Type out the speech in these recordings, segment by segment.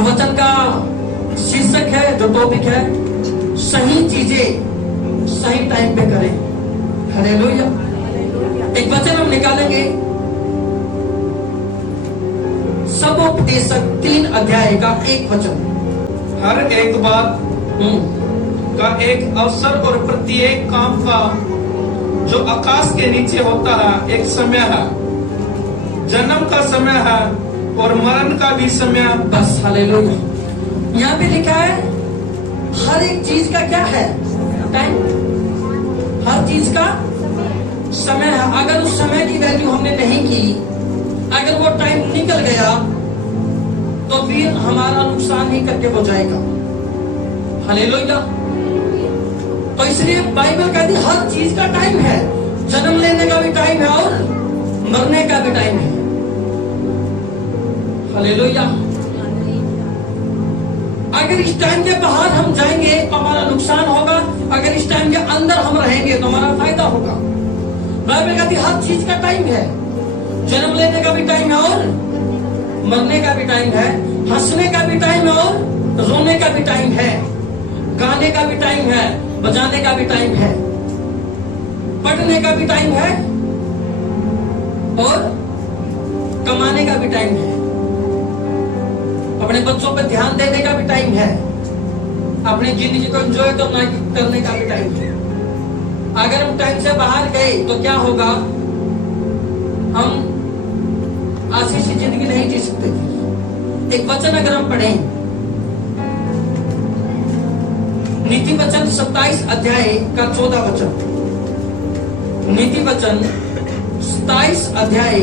जो वचन का शीर्षक है, जो टॉपिक है, सही चीजें सही टाइम पे करें। हालेलुया। एक वचन हम निकालेंगे, सबोपदेशक 3 अध्याय का एक वचन। हर एक बात का एक अवसर और प्रत्येक काम का जो आकाश के नीचे होता है एक समय है। जन्म का समय है और मरण का भी समय। बस हालेलुया। यहाँ पे लिखा है हर एक चीज का क्या है? टाइम। हर चीज का समय है। अगर उस समय की वैल्यू हमने नहीं की, अगर वो टाइम निकल गया तो फिर हमारा नुकसान ही करके हो जाएगा। हालेलुया। तो इसलिए बाइबल कहती है हर चीज का टाइम है। जन्म लेने का भी टाइम है और मरने का भी टाइम है। हालेलुया। अगर इस टाइम के बाहर हम जाएंगे तो हमारा नुकसान होगा, अगर इस टाइम के अंदर हम रहेंगे तो हमारा फायदा होगा। बाइबल कहती है हर चीज का टाइम है। जन्म लेने का भी टाइम है और मरने का भी टाइम है। हंसने का भी टाइम है और रोने का भी टाइम है। गाने का भी टाइम है, बजाने का भी टाइम है, पढ़ने का भी टाइम है और कमाने का भी टाइम है। अपने बच्चों पर ध्यान देने का भी टाइम है। अपनी जिंदगी को एंजॉय करने का भी टाइम है। अगर हम टाइम से बाहर गए तो क्या होगा? हम आशीषी जिंदगी नहीं जी सकते। एक वचन अगर हम पढ़ें, नीति वचन 27 अध्याय का 14 वचन। नीति वचन 27 अध्याय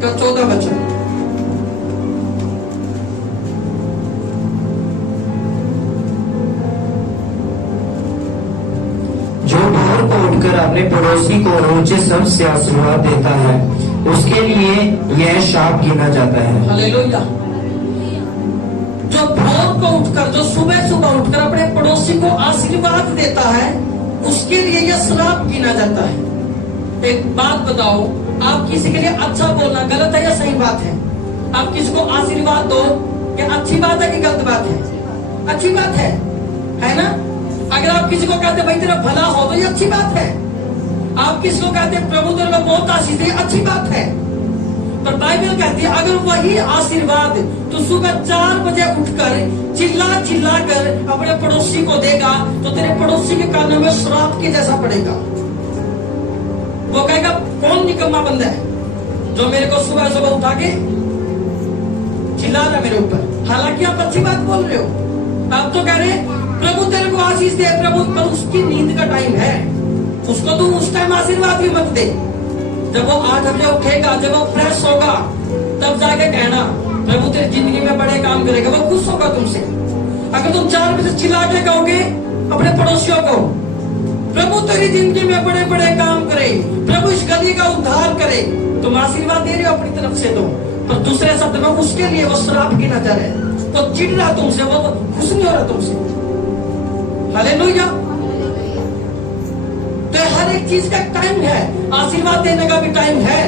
का 14 वचन। जो भोर को उठकर अपने पड़ोसी को ऊंचे शब्द से आशीर्वाद देता है, उसके लिए यह शाप गिना जाता है। हालेलुया। जो भोर को उठकर, जो सुबह सुबह उठकर अपने पड़ोसी को आशीर्वाद देता है, उसके लिए यह श्राप गिना जाता है। एक बात बताओ, आप किसी के लिए अच्छा बोलना गलत है या सही बात है? आप किसी को आशीर्वाद दो, क्या अच्छी बात है कि गलत बात है? अच्छी बात है ना? अगर आप किसी को कहते भाई तेरा भला हो तो ये अच्छी बात है। आप किसी को कहते प्रभु तेरे को बहुत आशीष दे, अच्छी बात है। पर बाइबल कहती है अगर वही आशीर्वाद तो सुबह 4 बजे उठकर चिल्ला चिल्ला कर अपने पड़ोसी को देगा तो तेरे पड़ोसी के कानों में श्राप के जैसा पड़ेगा। वो कहेगा कौन निकम्मा बंदा है जो मेरे को सुबह सुबह उठा के चिल्ला रहा मेरे ऊपर। हालांकि आप अच्छी बात बोल रहे हो, आप तो कह रहे प्रभु तेरे को आशीष दे प्रभु, पर उसकी नींद का टाइम है। उसको तो उस टाइम आशीर्वाद भी मत दे। जब वो 8 बजे उठेगा, जब वो फ्रेश होगा, तब जाके कहना प्रभु तेरी जिंदगी में बड़े काम करेगा। वो खुश होगा तुमसे। अगर तुम 4 बजे चिल्ला के कहोगे अपने पड़ोसियों को प्रभु तेरी जिंदगी में बड़े बड़े काम करे, प्रभु इस गली का उद्धार करे, तुम आशीर्वाद दे रहे हो अपनी तरफ से तो, पर दूसरे शब्द में उसके लिए वो श्राप गिना जा रहा है। वो चिढ़ रहा तुमसे, वो खुश नहीं हो रहा तुमसे। हालेलुया। तो हर एक चीज का टाइम है। आशीर्वाद देने का भी टाइम है।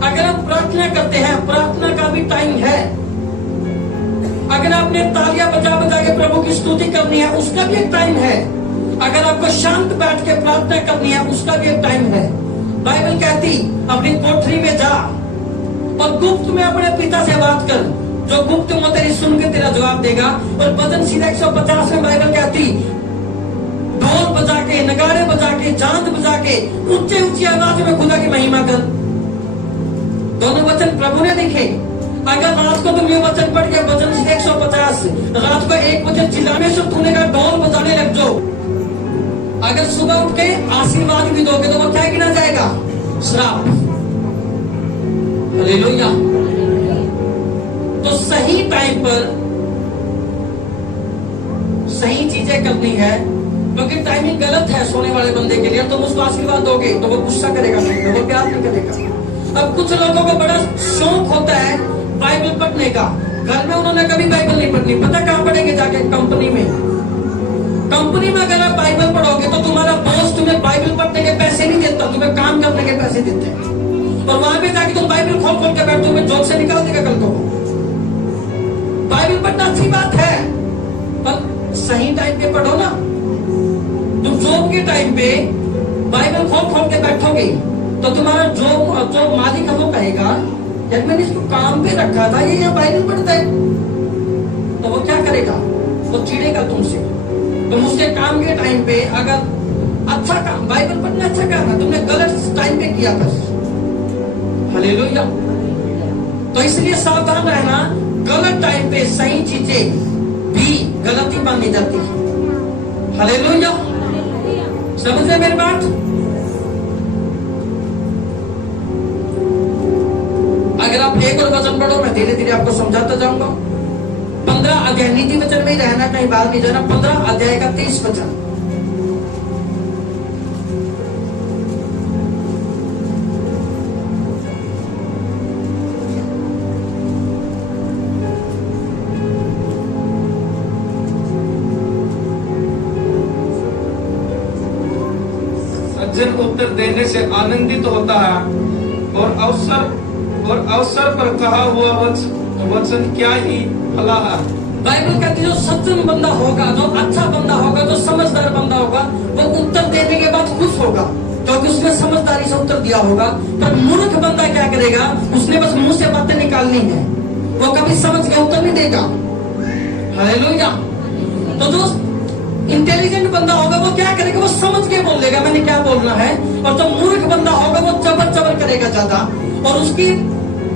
अगर हम प्रार्थना करते हैं, प्रार्थना का भी टाइम है। अगर आपने तालियां बजा बजा के प्रभु की स्तुति करनी है, उसका भी एक टाइम है। अगर आपको शांत बैठ के प्रार्थना करनी है, उसका भी एक टाइम है। बाइबल कहती अपनी कोठरी में जा और गुप्त में अपने पिता से बात कर, जो गुप्त में तेरी सुन के तेरा जवाब देगा। और भजन सीधा 150 में बाइबल कहती ढोल बजा के, नगाड़े बजा के, झांझ बजा के ऊंचे ऊंची आवाज में खुदा की महिमा कर। दोनों वचन प्रभु ने लिखे। अगर रात को तुम ये वचन पढ़ के भजन सीधा 150 रात को 1 बजे चिल्लाने से तूने का ढोल बजाने लग जाओ, अगर सुबह उठ के आशीर्वाद भी दोगे तो वो क्या गिना जाएगा? श्राप। हालेलुया। तो सही टाइम पर सही चीजें करनी है, क्योंकि टाइमिंग गलत है सोने वाले बंदे के लिए। तुम उसको आशीर्वाद दोगे तो वो गुस्सा करेगा नहीं, तो वो प्यार नहीं करेगा। अब कुछ लोगों को बड़ा शौक होता है बाइबल पढ़ने का, घर में उन्होंने कभी बाइबल नहीं पढ़नी। पता कहां पढ़ेंगे? जाके कंपनी में। कंपनी में अगर आप बाइबल पढ़ोगे तो तुम्हारा बॉस तुम्हें बाइबल पढ़ने के पैसे नहीं देता, तुम्हें काम करने के पैसे देते हैं। और वहां पे जाके तुम बाइबल खोल खोल के बैठे हुए जॉब से निकाल देगा कल को। बाइबल पढ़ना अच्छी बात है, पर सही टाइम पे पढ़ो ना। तुम जॉब के टाइम पे बाइबल खोल खोल के बैठोगे तो तुम्हारा जो मालिक है वो कहेगा यार मैंने इसको काम पे रखा था, ये यहाँ बाइबल पढ़ता है। तो वो क्या करेगा, वो चिढ़ेगा तुमसे। तुम उसके काम के टाइम पे अगर अच्छा काम, बाइबल पढ़ना अच्छा काम है, तुमने गलत टाइम पे किया बस। हालेलुया। तो इसलिए सावधान रहना, गलत टाइम पे सही चीजें भी गलती मानी जाती है। हालेलुया। समझ रहे मेरी बात? अगर आप एक और वचन पढ़ो, मैं धीरे धीरे आपको समझाता जाऊंगा। 15 अध्याय, नीति वचन में ही रहना, कहीं बाहर नहीं जाना। 15 अध्याय का 30 वचन। सज्जन उत्तर देने से आनंदित होता है और अवसर पर कहा हुआ वचन क्या ही भला है। बाइबल कहती है जो सज्जन बंदा होगा, जो अच्छा बंदा होगा, जो समझदार बंदा होगा, वो उत्तर देने के बाद खुश होगा क्योंकि उसने समझदारी से उत्तर दिया होगा। पर मूर्ख बंदा क्या करेगा, उसने बस मुंह से बातें निकालनी है, वो कभी समझ के उत्तर नहीं देगा। हालेलुया। तो जो इंटेलिजेंट बंदा होगा वो क्या करेगा, वो समझ के बोलेगा मैंने क्या बोलना है। और जो मूर्ख बंदा होगा वो चबर चबर करेगा ज्यादा, और उसकी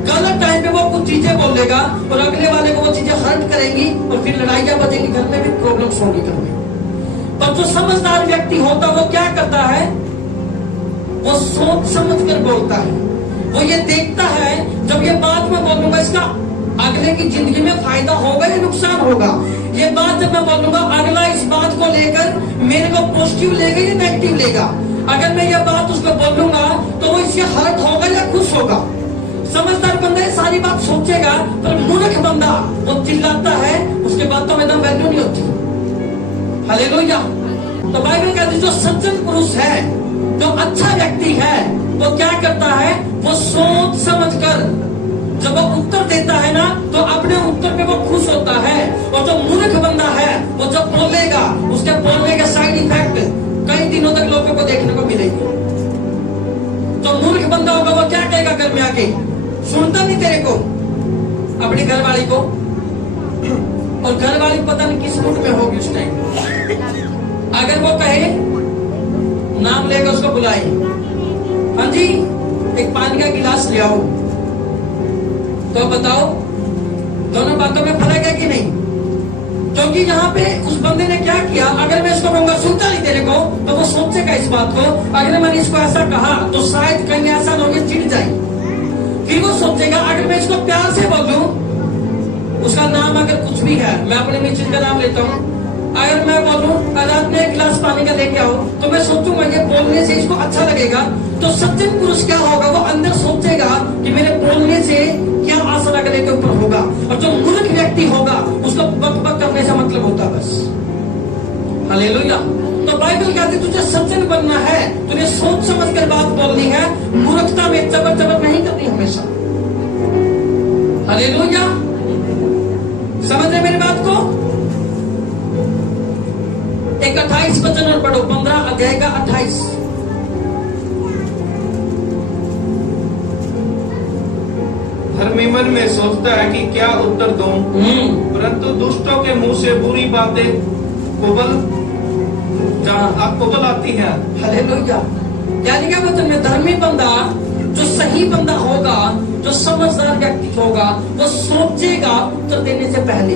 गलत टाइम पे वो कुछ चीजें बोलेगा और अगले वाले को वो चीजें हर्ट करेंगी और फिर लड़ाइयां बजेंगी, घर में भी प्रॉब्लम्स होंगी घर में। पर जो समझदार व्यक्ति होता है वो क्या करता है, वो सोच समझ कर बोलता है। वो ये देखता है जब ये बात मैं बोलूंगा इसका अगले की जिंदगी में फायदा होगा या नुकसान होगा। ये बात जब मैं बोलूंगा अगला इस बात को लेकर मेरे को पॉजिटिव लेगा या नेगेटिव लेगा। अगर मैं ये बात उसको बोलूंगा तो वो इससे हर्ट होगा या खुश होगा। समझदार बंदा ये सारी बात सोचेगा, पर मूर्ख बंदा वो चिल्लाता है, उसके बातों में एकदम वैल्यू नहीं होती। हालेलुया। तो बाइबल कहती है जो सज्जन पुरुष है, जो अच्छा व्यक्ति है, वो क्या करता है, वो सोच समझ कर जब वो उत्तर देता है ना तो अपने उत्तर पे वो खुश होता है। और जो मूर्ख बंदा है वो जब बोलेगा उसके बोलने के साइड इफेक्ट कई दिनों तक लोगों को देखने को मिलेगी। तो मूर्ख बंदा होगा वो क्या कहेगा घर में आके, सुनता नहीं तेरे को, अपनी घरवाली को, और घरवाली पता नहीं किस मूड में होगी उस टाइम। अगर वो कहे नाम लेगा उसको बुलाए, हाँ जी एक पानी का गिलास ले आओ, तो बताओ दोनों बातों में फर्क है कि नहीं? क्योंकि यहाँ पे उस बंदे ने क्या किया, अगर मैं इसको कहूंगा सुनता नहीं तेरे को, तो वो सोचेगा इस बात को, अगर मैंने इसको ऐसा कहा तो शायद कहीं ऐसा ना हो चिढ़ जाए। फिर वो सोचेगा अगर मैं इसको प्यार से बोलूं, उसका नाम अगर कुछ भी है, मैं अपने मित्र का नाम लेता हूँ, अगर मैं बोलूं रात में एक गिलास पानी का लेके आओ, तो मैं सोचूंगा ये बोलने से इसको अच्छा लगेगा। तो सज्जन पुरुष क्या होगा, वो अंदर सोचेगा कि मेरे बोलने से क्या असर अगले के ऊपर होगा। और जो मूर्ख व्यक्ति होगा उसको बक बक करने से मतलब होता बस। हालेलुया। तो बाइबल कहती तुझे सज्जन बनना है, तुझे सोच समझ कर बात बोलनी है, मूर्खता में चबर चबर नहीं करनी हमेशा। हालेलुया। समझ रहे मेरी बात को? एक 28 वचन और पढ़ो, 15 अध्याय का 28। धर्मी मन में सोचता है कि क्या उत्तर दूं, परंतु दुष्टों के मुंह से बुरी बातें कुबल आती है। हालेलुया। यानी क्या वचन में धर्मी बंदा, जो सही बंदा होगा, जो समझदार व्यक्ति होगा, वो सोचेगा उत्तर देने से पहले,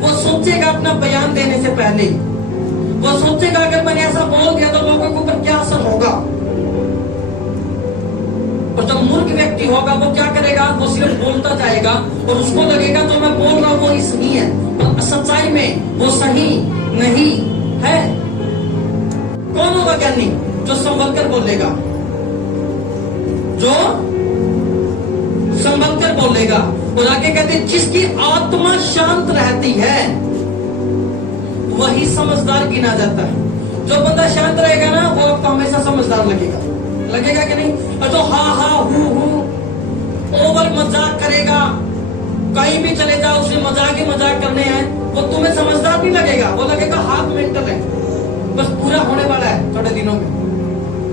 वो सोचेगा अपना बयान देने से पहले, वो सोचेगा अगर मैंने ऐसा बोल दिया तो लोगों के ऊपर क्या असर होगा। और जो मूर्ख व्यक्ति होगा वो क्या करेगा, वो सिर्फ बोलता जाएगा और उसको लगेगा जो मैं बोल रहा हूं वो ही सही है, पर सच्चाई में वो सही नहीं है। कौन होगा ज्ञानी? जो संभल कर बोलेगा, जो संभल कर बोलेगा। और आगे कहते जिसकी आत्मा शांत रहती है वही समझदार गिना जाता है। जो बंदा शांत रहेगा ना वो आपको हमेशा समझदार लगेगा कि नहीं? और जो हा हा हु ओवर मजाक करेगा, कहीं भी चले जाओ उसे मजाक ही मजाक करने हैं, वो तुम्हें समझदार नहीं लगेगा, वो लगेगा हाफ मेंटल है, बस पूरा होने वाला है थोड़े दिनों में।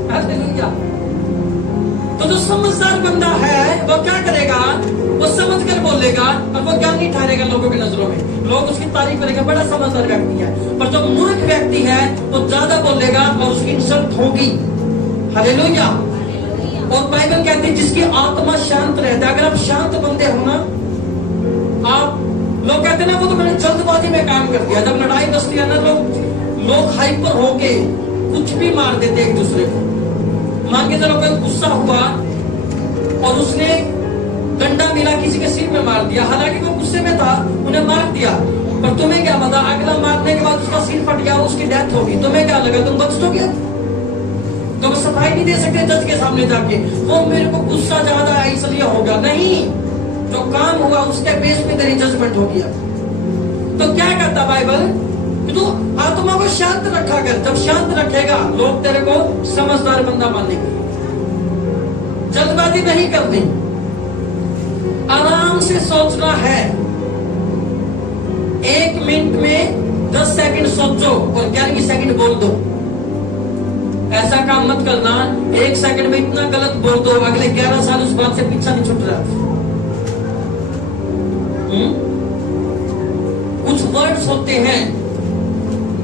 हालेलुया। तो जो समझदार बंदा है वो क्या करेगा, वो समझ कर बोलेगा और वो ज्ञानी ठहरेगा लोगों की नजरों में, लोग उसकी तारीफ करेंगे, बड़ा समझदार व्यक्ति है। पर जो मूर्ख व्यक्ति है वो ज्यादा बोलेगा और उसकी इंसल्ट होगी। हालेलुया। और बाइबल कहती है जिसकी आत्मा शांत रहता है, अगर आप शांत बंदे हो ना, आप लोग कहते हैं ना वो तो मैंने जल्दबाजी में काम कर दिया, जब लड़ाई बसती है ना लोग हाइपर होके कुछ भी मार देते एक दूसरे को। मान के चलो कोई गुस्सा हुआ और उसने डंडा मिला किसी के सिर में मार दिया, हालांकि वो गुस्से में था, उन्हें मार दिया, पर तुम्हें क्या पता अगला मारने के बाद उसका सिर फट गया, उसकी डेथ होगी, तुम्हें क्या लगा तुम बच तो गया? तो वो सफाई नहीं दे सकते जज के सामने जाके, वो मेरे को गुस्सा ज्यादा है इसलिए होगा, नहीं, जो काम हुआ उसके बेस पे तेरी जजमेंट हो गया। तो क्या कहता बाइबल, तो आत्मा को शांत रखा कर, जब शांत रखेगा लोग तेरे को समझदार बंदा मानेंगे। जल्दबाजी नहीं करनी, आराम से सोचना है, 1 मिनट में 10 सेकंड सोचो और 11 सेकंड बोल दो। ऐसा काम मत करना 1 सेकंड में इतना गलत बोल दो, अगले 11 साल उस बात से पीछा नहीं छूट रहा। कुछ वर्ड्स होते हैं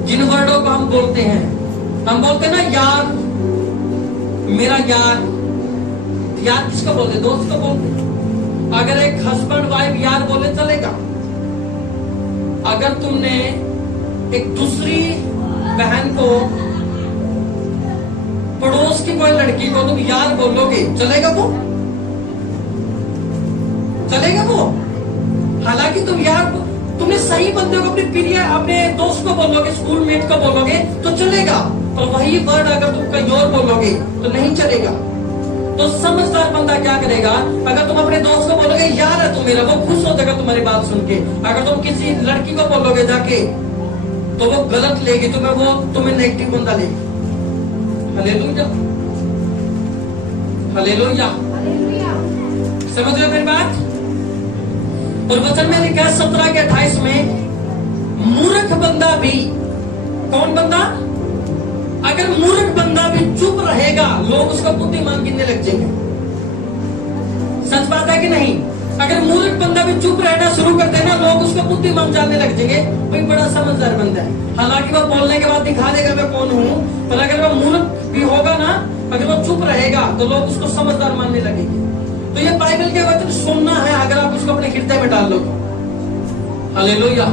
जिन वर्डों को हम बोलते हैं, हम बोलते हैं ना यार, मेरा यार, यार किसको बोलते? दोस्त को बोलते। अगर एक हस्बैंड वाइफ यार बोले चलेगा, अगर तुमने एक दूसरी बहन को, पड़ोस की कोई लड़की को तुम यार बोलोगे, चलेगा वो? चलेगा वो? हालांकि तुम यार, तुमने सही बंदे को, अपने प्रिय, अपने दोस्त को बोलोगे, स्कूलमेट को बोलोगे तो चलेगा, और वही वर्ड अगर तुम कहीं और बोलोगे तो नहीं चलेगा। तो समझदार बंदा क्या करेगा, अगर तुम अपने दोस्त को बोलोगे यार है तू मेरा, वो खुश हो जाएगा तुम्हारी बात सुन के। अगर तुम किसी लड़की को बोलोगे जाके तो वो गलत लेगी तुम्हें, वो तुम्हें नेगेटिव बंदा लेगी। Hallelujah, hallelujah. समझ रहे हो मेरी बात? और वचन में लिखा है 17 के 28 में, मूर्ख बंदा भी, कौन बंदा? अगर मूर्ख बंदा भी चुप रहेगा लोग उसका बुद्धिमान गिनने लग जाएंगे। सच बात है कि नहीं? अगर मूर्ख बंदा भी चुप रहना शुरू कर देना लोग उसको बुद्धिमान जानने लग जाएंगे, वही बड़ा समझदार बंदा है। हालांकि वो बोलने के बाद दिखा देगा मैं कौन हूं, पर अगर वो मूर्ख भी होगा ना, अगर वो चुप रहेगा तो लोग उसको समझदार मानने लगेंगे। तो ये बाइबल के वचन सुनना है अगर आप उसको अपने हृदय में डाल लो। हालेलुया।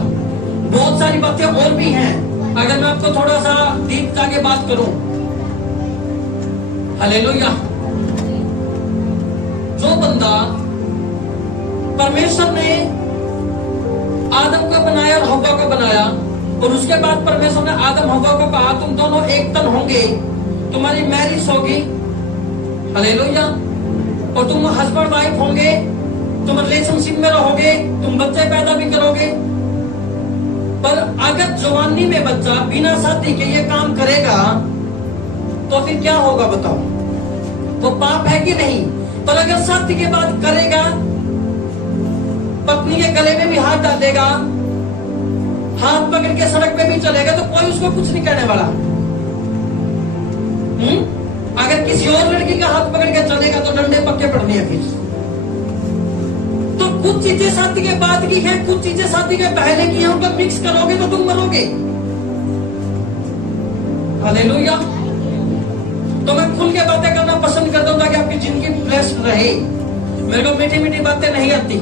बहुत सारी बातें और भी हैं, अगर मैं आपको थोड़ा सा दीप जाके बात करूं। हालेलुया। जो बंदा, परमेश्वर ने आदम को बनाया और हव्वा को बनाया, और उसके बाद परमेश्वर ने आदम हव्वा को कहा तुम दोनों एक तन होंगे, तुम्हारी मैरिज होगी। हालेलुया। और तुम हस्बैंड वाइफ होंगे, तुम रिलेशनशिप में रहोगे, तुम बच्चे पैदा भी करोगे। पर अगर जवानी में बच्चा बिना शादी के ये काम करेगा तो फिर क्या होगा बताओ? तो पाप है कि नहीं? पर अगर शादी के बाद करेगा, पत्नी के गले में भी हाथ डालेगा, हाथ पकड़ के सड़क पे भी चलेगा, तो कोई उसको कुछ नहीं कहने वाला। अगर किसी और लड़की का हाथ पकड़ के चलेगा तो डंडे पक्के पड़ने हैं फिर। तो कुछ चीजें शादी के बाद की हैं, कुछ चीजें शादी के पहले की हैं, उनको मिक्स करोगे तो तुम मरोगे। हालेलुया। तो मैं खुल के बातें करना पसंद करता हूं ताकि आपकी जिंदगी ब्लेस्ड रहे। मेरे को मीठी मीठी बातें नहीं आती,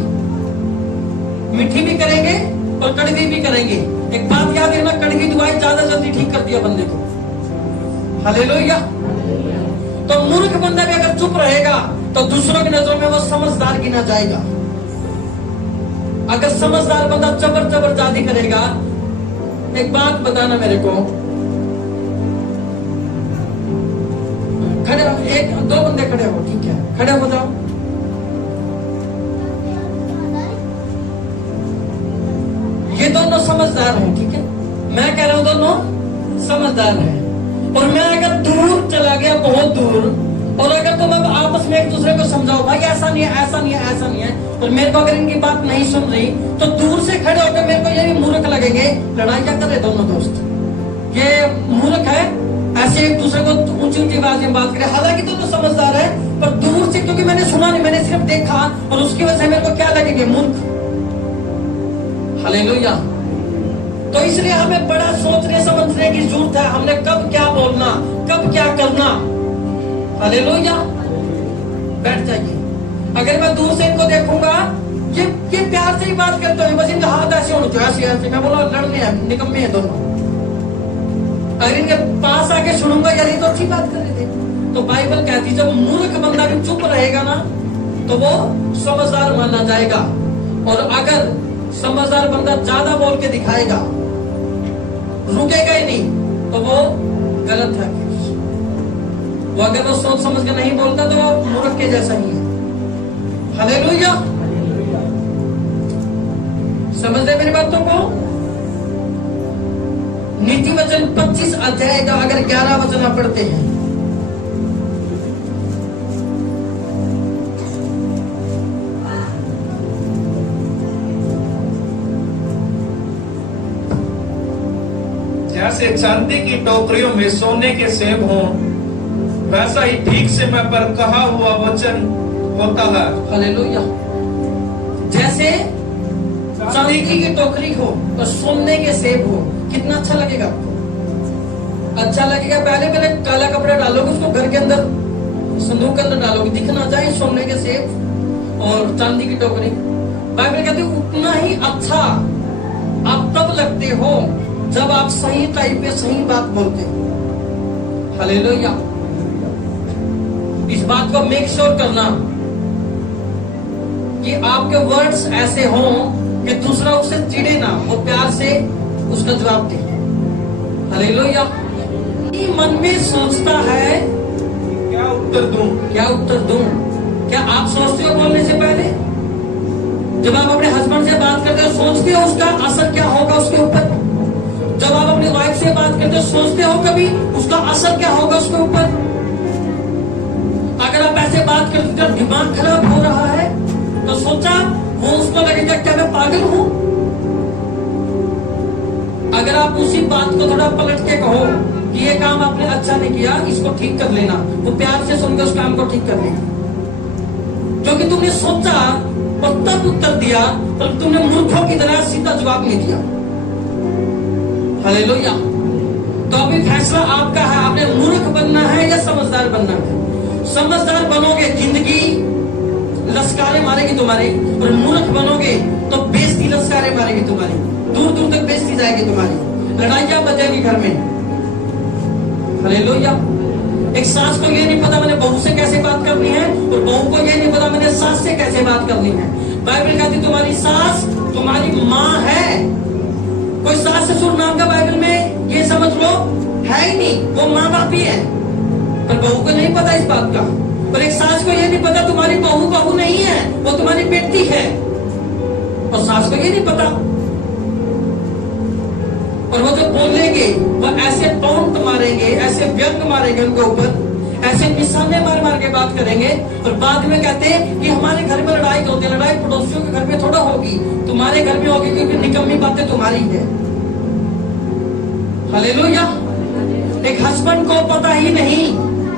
मीठी भी करेंगे और कड़वी भी करेंगे। एक बात याद रखना, कड़वी दवाई ज्यादा जल्दी ठीक कर दिया बंदे को। हालेलुया। तो मूर्ख बंदा भी अगर चुप रहेगा तो दूसरों की नजरों में वो समझदार गिना जाएगा। अगर समझदार बंदा जबर जादी करेगा, एक बात बताना मेरे को, खड़े हो, एक दो बंदे खड़े हो, ठीक है, खड़े हो जाओ। ये दोनों समझदार हैं, ठीक है, मैं कह रहा हूं दोनों समझदार हैं। और मैं अगर दूर चला गया, बहुत दूर, और अगर तुम अब आपस में एक दूसरे को समझाओ भाई ऐसा नहीं है, ऐसा नहीं है, ऐसा नहीं है, और मेरे को अगर इनकी बात नहीं सुन रही तो दूर से खड़े होकर मेरे को ये भी मूर्ख लगेंगे। लड़ाई क्या कर रहे दोनों दोस्त, ये मूर्ख है, ऐसे एक दूसरे को ऊंची ऊंची आवाज में बात करे। हालांकि दोनों समझदार है, पर दूर से, क्योंकि मैंने सुना नहीं, मैंने सिर्फ देखा, और उसकी वजह से मेरे को क्या लगेंगे, मूर्ख। हालेलुया। तो इसलिए हमें बड़ा सोचने समझने की जरूरत है, हमने कब क्या बोलना, कब क्या करना। हालेलुया। बैठ जाइए। अगर मैं दूर से इनको देखूंगा, ये प्यार से ही बात करते हैं, बस इनका हाथ ऐसे होना चाहिए, ऐसे ऐसे, मैं बोला लड़ने हैं, निकम्मे हैं दोनों। अगर इनके पास आके सुनूंगा, यार ये तो अच्छी बात कर रहे थे, तो बाइबल कहती जब मूर्ख बंदा भी चुप रहेगा ना तो वो समझदार माना जाएगा, और अगर समझदार बंदा ज्यादा बोल के दिखाएगा, रुकेगा ही नहीं, तो वो गलत है। वो अगर वो सोच समझ के नहीं बोलता तो वो मूर्ख के जैसा ही है। हालेलुया। समझ रहे मेरी बातों को? नीति वचन 25 अध्याय का अगर 11 वचन आप पढ़ते हैं, जैसे चांदी की टोकरियों में सोने के सेब हों, वैसा ही ठीक से मैं पर कहा हुआ वचन होता है। हालेलुया। जैसे चांदी की टोकरी हो और सोने के सेब हो, कितना अच्छा लगेगा आपको? अच्छा लगेगा। पहले पहले काला कपड़ा डालोगे, उसको घर के अंदर संदूक के अंदर डालोगे, दिखना चाहिए सोने के सेब और चांदी की टोकरी। बाइबल कहती है उतना ही अच्छा आप तब लगते हो जब आप सही टाइम पे सही बात बोलते हो। हालेलुया। इस बात को मेक श्योर करना कि आपके वर्ड्स ऐसे हों कि दूसरा उससे चिढ़े ना, वो प्यार से उसका जवाब दे। हालेलुया। मन में सोचता है क्या उत्तर दूं, क्या उत्तर दूं। क्या आप सोचते हो बोलने से पहले? जब आप अपने हस्बैंड से बात करते हो सोचते हो उसका असर क्या होगा उसके ऊपर? जब आप अपनी वाइफ से बात करते हो सोचते हो कभी उसका असर क्या होगा उसके ऊपर? अगर आप ऐसे बात करते हो दिमाग खराब हो रहा है तो सोचा वो उसको लगेगा क्या मैं पागल हूं? अगर आप उसी बात को थोड़ा पलट के कहो कि ये काम आपने अच्छा नहीं किया, इसको ठीक कर लेना, वो प्यार से सुनकर उस काम को ठीक कर लेगा। क्योंकि तुमने सोचा और तब उत्तर दिया, पर तुमने मूर्खों की तरह सीधा जवाब नहीं दिया। हालेलुया। तो अभी फैसला आपका है, आपने मूर्ख बनना है या समझदार बनना है। समझदार बनोगे जिंदगी लश्कारे मारेगी तुम्हारी, और मूर्ख बनोगे तो बेइज्जती लश्कारे मारेगी तुम्हारी, दूर दूर तक बेइज्जती जाएगी तुम्हारी, लड़ाइयां बचेगी घर में। हालेलुया। एक सास को ये नहीं पता मैंने बहू से कैसे बात करनी है, और बहू को ये नहीं पता मैंने सास से कैसे बात करनी है। बाइबल कहती तुम्हारी सास तुम्हारी माँ है। कोई सास ससुर नाम का बाइबल में ये समझ लो है ही नहीं, वो माँ बाप ही है। पर बहू को नहीं पता इस बात का। पर एक सास को ये नहीं पता तुम्हारी बहू बहू नहीं है, वो तुम्हारी बेटी है। और सास को ये नहीं पता, और वो जो बोलेंगे वो ऐसे टोंट मारेंगे, ऐसे व्यंग मारेंगे उनके ऊपर, ऐसे निशाने मार मार के बात करेंगे, और बाद में कहते हैं कि हमारे घर में लड़ाई होती है। लड़ाई पड़ोसियों के घर में थोड़ा होगी, तुम्हारे घर में होगी, क्योंकि निकम्मी बातें तुम्हारी है। हालेलुया। एक हस्बैंड को पता ही नहीं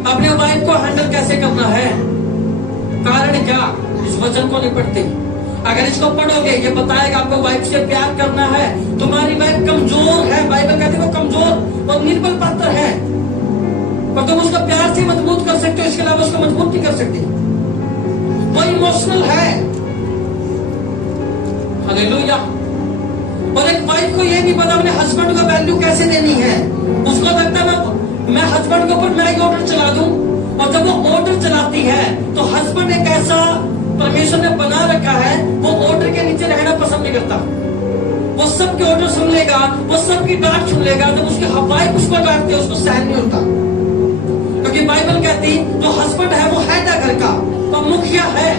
अपने वाइफ को हैंडल कैसे करना है। कारण क्या? इस वचन को नहीं पढ़ते। अगर इसको पढ़ोगे ये बताएगा आपको वाइफ से प्यार करना है। तुम्हारी वाइफ कमजोर है, बाइबल कहती है वो कमजोर और निर्बल पात्र है, पर तुम उसको प्यार से मजबूत कर सकते हो, इसके अलावा उसको मजबूत नहीं कर सकते। वो इमोशनल है। हालेलुया। और एक वाइफ को ये नहीं पता अपने हस्बैंड को वैल्यू कैसे देनी है। उसको लगता है मैं हस्बैंड के ऊपर मैगी ऑर्डर चला दूं, और जब वो ऑर्डर चलाती है तो हस्बैंड एक ऐसा परमेश्वर ने बना रखा है, वो ऑर्डर के नीचे रहना पसंद नहीं करता। वो सबके ऑर्डर सुन लेगा, वो सबकी डांट सुन लेगा। जब उसकी वाइफ उसको डांटती है उसको सहन नहीं होता, क्योंकि बाइबल कहती जो हस्बैंड है वो हेड है घर का, तो मुखिया है।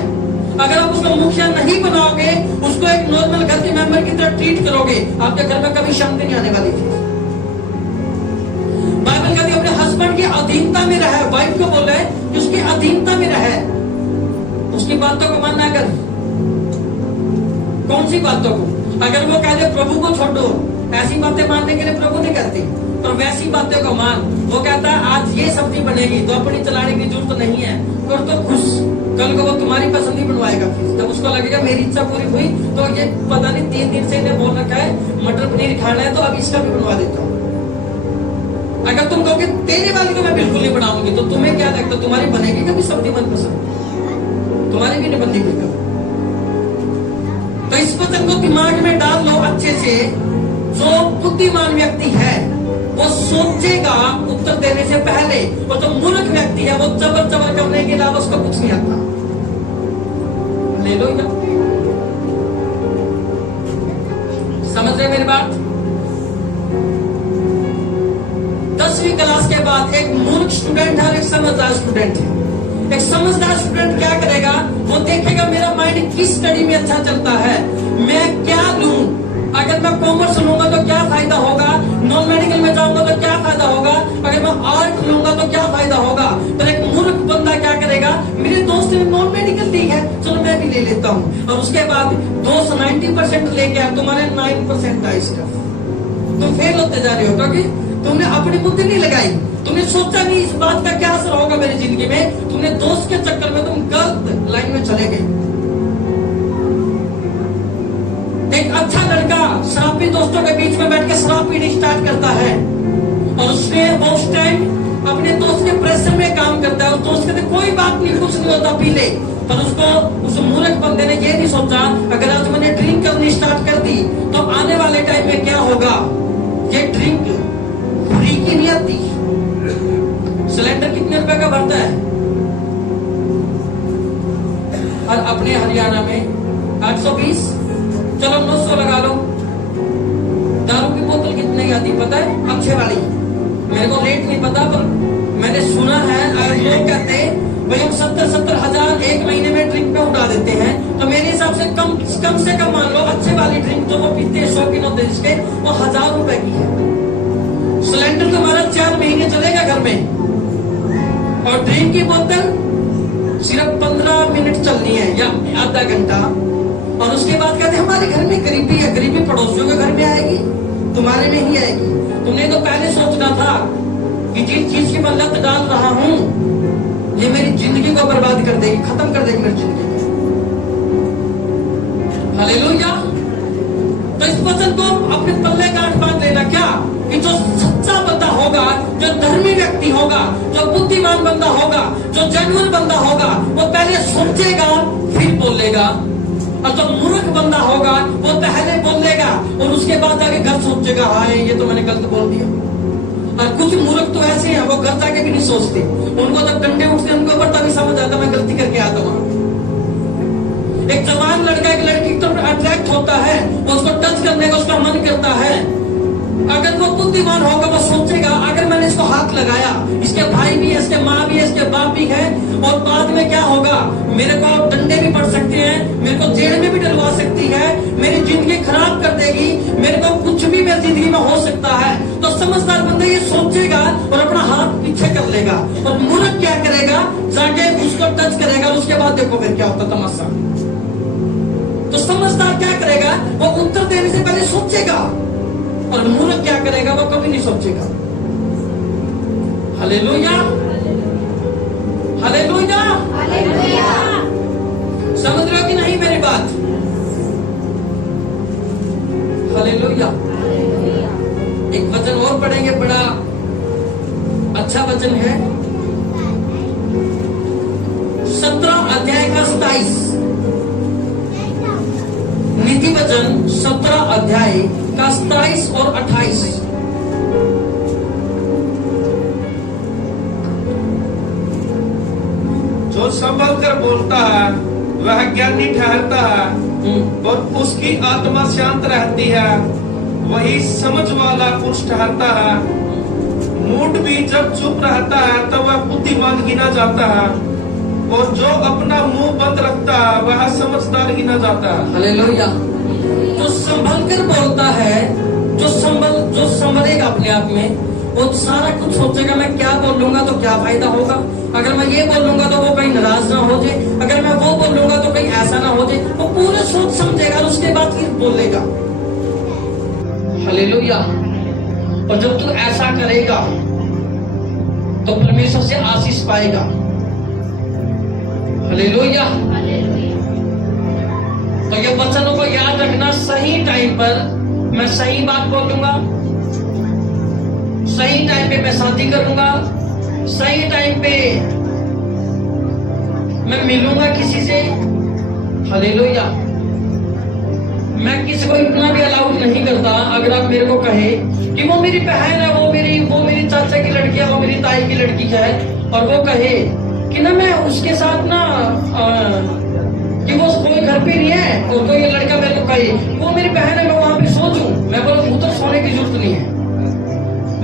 अगर आप उसको मुखिया नहीं बनाओगे, उसको एक नॉर्मल घर के मेंबर की तरह ट्रीट करोगे, आपके घर में कभी शांति नहीं आने वाली थी। बाइबल कहती है अपने हस्बैंड की अधीनता में रहे। वाइफ को बोल रहा है कि उसकी अधीनता में रहे, उसकी बातों को मानना कर। कौन सी बातों को? अगर वो कहते प्रभु को छोड़ो, ऐसी बातें मानने के लिए प्रभु नहीं कहती, पर वैसी बातों को मान। वो कहता है आज ये सब्जी बनेगी तो अपनी चलाने की जरूरत नहीं है, कर तो खुश, कल को वो तुम्हारी पसंद ही बनवाएगा। फिर जब उसको लगेगा मेरी इच्छा पूरी हुई तो ये पता नहीं 3 दिन से इन्हें बोल रखा है मटर पनीर खाना है तो अब इसका भी बनवा देता हूँ। अगर तुम कहोगे तेरे वाली को मैं बिल्कुल नहीं बनाऊंगी, तो तुम्हें क्या लगता है तुम्हारी बनेगी कभी सब्जी मनपसंद? तुम्हारी भी नहीं बनती कभी। तो इस वचन को दिमाग में डाल लो अच्छे से। जो बुद्धिमान व्यक्ति है वो सोचेगा उत्तर देने से पहले, और जो मूर्ख व्यक्ति है वो जबर जबर करने के अलावा उसको कुछ नहीं आता। ले लो ना, समझ रहे मेरी बात? 10वीं क्लास के बाद एक मूर्ख स्टूडेंट है और एक समझदार स्टूडेंट है। एक समझदार स्टूडेंट क्या करेगा? वो देखेगा मेरा माइंड किस स्टडी में अच्छा चलता है, मैं क्या लूं। अगर मैं कॉमर्स लूंगा तो क्या फायदा होगा, नॉन मेडिकल में जाऊंगा तो क्या फायदा होगा, अगर मैं आर्ट लूंगा तो क्या फायदा होगा। तो एक मूर्ख बंदा क्या करेगा? मेरे दोस्त ने नॉन मेडिकल ली है, चलो मैं भी ले लेता हूँ। और उसके बाद दोस्त 90% लेके आए, तुम्हारे 9% आए इसका, तुम फेल होते जा रहे हो क्योंकि तुमने अपनी बुद्धि नहीं लगाई। तुमने सोचा नहीं इस बात का क्या असर होगा मेरी जिंदगी में। तुमने दोस्त के चक्कर में तुम गलत लाइन में चले गए। एक अच्छा लड़का शराबी दोस्तों के बीच में बैठ के शराब पीनी स्टार्ट करता है और उसने उस टाइम अपने दोस्त के प्रेशर में काम करता है। उस दोस्त कहते कोई बात नहीं, कुछ नहीं होता, पी ले। पर उसको उस मूर्ख बंदे ने ये नहीं सोचा अगर आज मैंने ड्रिंक करनी स्टार्ट कर दी तो आने वाले टाइम में क्या होगा। ये ड्रिंक फ्री की नहीं आती। सिलेंडर कितने रुपए का भरता है? और अपने हरियाणा में 820, चलो 900 लगा लो। दारू की बोतल कितने की आती पता है? अच्छे वाली, मेरे को रेट नहीं पता पर मैंने सुना है। और लोग कहते हैं भाई हम 70-70 हजार एक महीने में ड्रिंक पे उड़ा देते हैं। तो मेरे हिसाब से कम से कम मान लो अच्छे वाली ड्रिंक जो वो पीते हैं शौकीन होते हैं जिसके, वो 1000 रुपए की है। सिलेंडर तुम्हारा 4 महीने चलेगा घर में, और ड्रिंक की बोतल सिर्फ 15 मिनट चलनी है या आधा घंटा। और उसके बाद कहते हमारे घर में गरीबी है, गरीबी पड़ोसियों के घर में आएगी, तुम्हारे में ही आएगी। तुमने तो पहले सोचना था कि जिस चीज की मैं लत डाल रहा हूं ये मेरी जिंदगी को बर्बाद कर देगी, खत्म कर देगी मेरी जिंदगी को। हालेलुया। तो इस वचन को अपने पल्ले गांठ बांध लेना क्या कि जो सच्चा बंदा होगा, जो धर्मी व्यक्ति होगा, जो बुद्धिमान बंदा होगा, जो जेन्युइन बंदा होगा, वो पहले सोचेगा फिर बोलेगा। और जो मूर्ख बंदा होगा वो पहले बोलेगा और उसके बाद जाके घर सोचेगा हाय ये तो मैंने गलत बोल दिया। और कुछ मूर्ख तो ऐसे हैं वो घर जाके भी नहीं सोचते, उनको जब डंडे उठते उनको ऊपर तभी समझ आता मैं गलती करके आता हूँ। एक जवान लड़का एक लड़की की तरफ अट्रैक्ट होता है, उसको टच करने का उसका मन करता है। अगर वो बुद्धिमान होगा वो सोचेगा अगर मैंने इसको हाथ लगाया, इसके भाई भी है, इसके माँ भी है, इसके बाप भी है, और बाद में क्या होगा, मेरे को डंडे भी पड़ सकते हैं, मेरे को जेल में भी डलवा सकती है, मेरी जिंदगी खराब कर देगी, मेरे को कुछ भी मेरी जिंदगी में हो सकता है। तो समझदार बंदा ये सोचेगा और अपना हाथ पीछे कर लेगा। और मूर्ख क्या करेगा, जाके उसको टच करेगा, उसके बाद देखो फिर क्या होता तमाशा। तो समझदार क्या करेगा, वो उत्तर देने से पहले सोचेगा, और मूर्ख क्या करेगा, वो कभी नहीं सोचेगा। Hallelujah, hallelujah, hallelujah. समझ रहे हो कि नहीं मेरी बात? हालेलुया। एक वचन और पढ़ेंगे, बड़ा अच्छा वचन है, 17 अध्याय का 27, नीति वचन 17 अध्याय का 27 और 28। जो संभल कर बोलता है वह ज्ञानी ठहरता है और उसकी आत्मा शांत रहती है, वही समझ वाला पुरुष ठहरता है। मूढ़ भी जब चुप रहता है तब वह बुद्धिमान गिना जाता है, और जो अपना मुंह बंद रखता है वह समझदार गिना जाता है। हालेलुया। जो संभल कर बोलता है, जो संभलेगा अपने आप में, वो सारा कुछ सोचेगा मैं क्या बोलूंगा तो क्या फायदा होगा, अगर मैं ये बोलूंगा तो वो कहीं नाराज ना हो जाए, अगर मैं वो बोलूंगा तो कहीं ऐसा ना हो जाए। वो पूरे सोच समझेगा और उसके बाद फिर बोलेगा। हालेलुया। और जब तू ऐसा करेगा तो परमेश्वर से आशीष पाएगा। हालेलुया। तो ये वचनों को याद रखना, सही टाइम पर मैं सही बात बोलूंगा, सही टाइम पे मैं शादी करूंगा, सही टाइम पे मैं मिलूंगा किसी से। हालेलुया। मैं किसी को इतना भी अलाउड नहीं करता, अगर आप मेरे को कहे कि वो मेरी बहन है, वो मेरी चाचा की लड़की है, वो मेरी ताई की लड़की है, और वो कहे कि ना मैं उसके साथ ना कि वो कोई घर पे नहीं है, और कोई लड़का मेरे को कहे वो मेरी बहन है, मैं वहां पे सो जाऊं, मैं बोलूं उधर सोने की जरूरत नहीं है।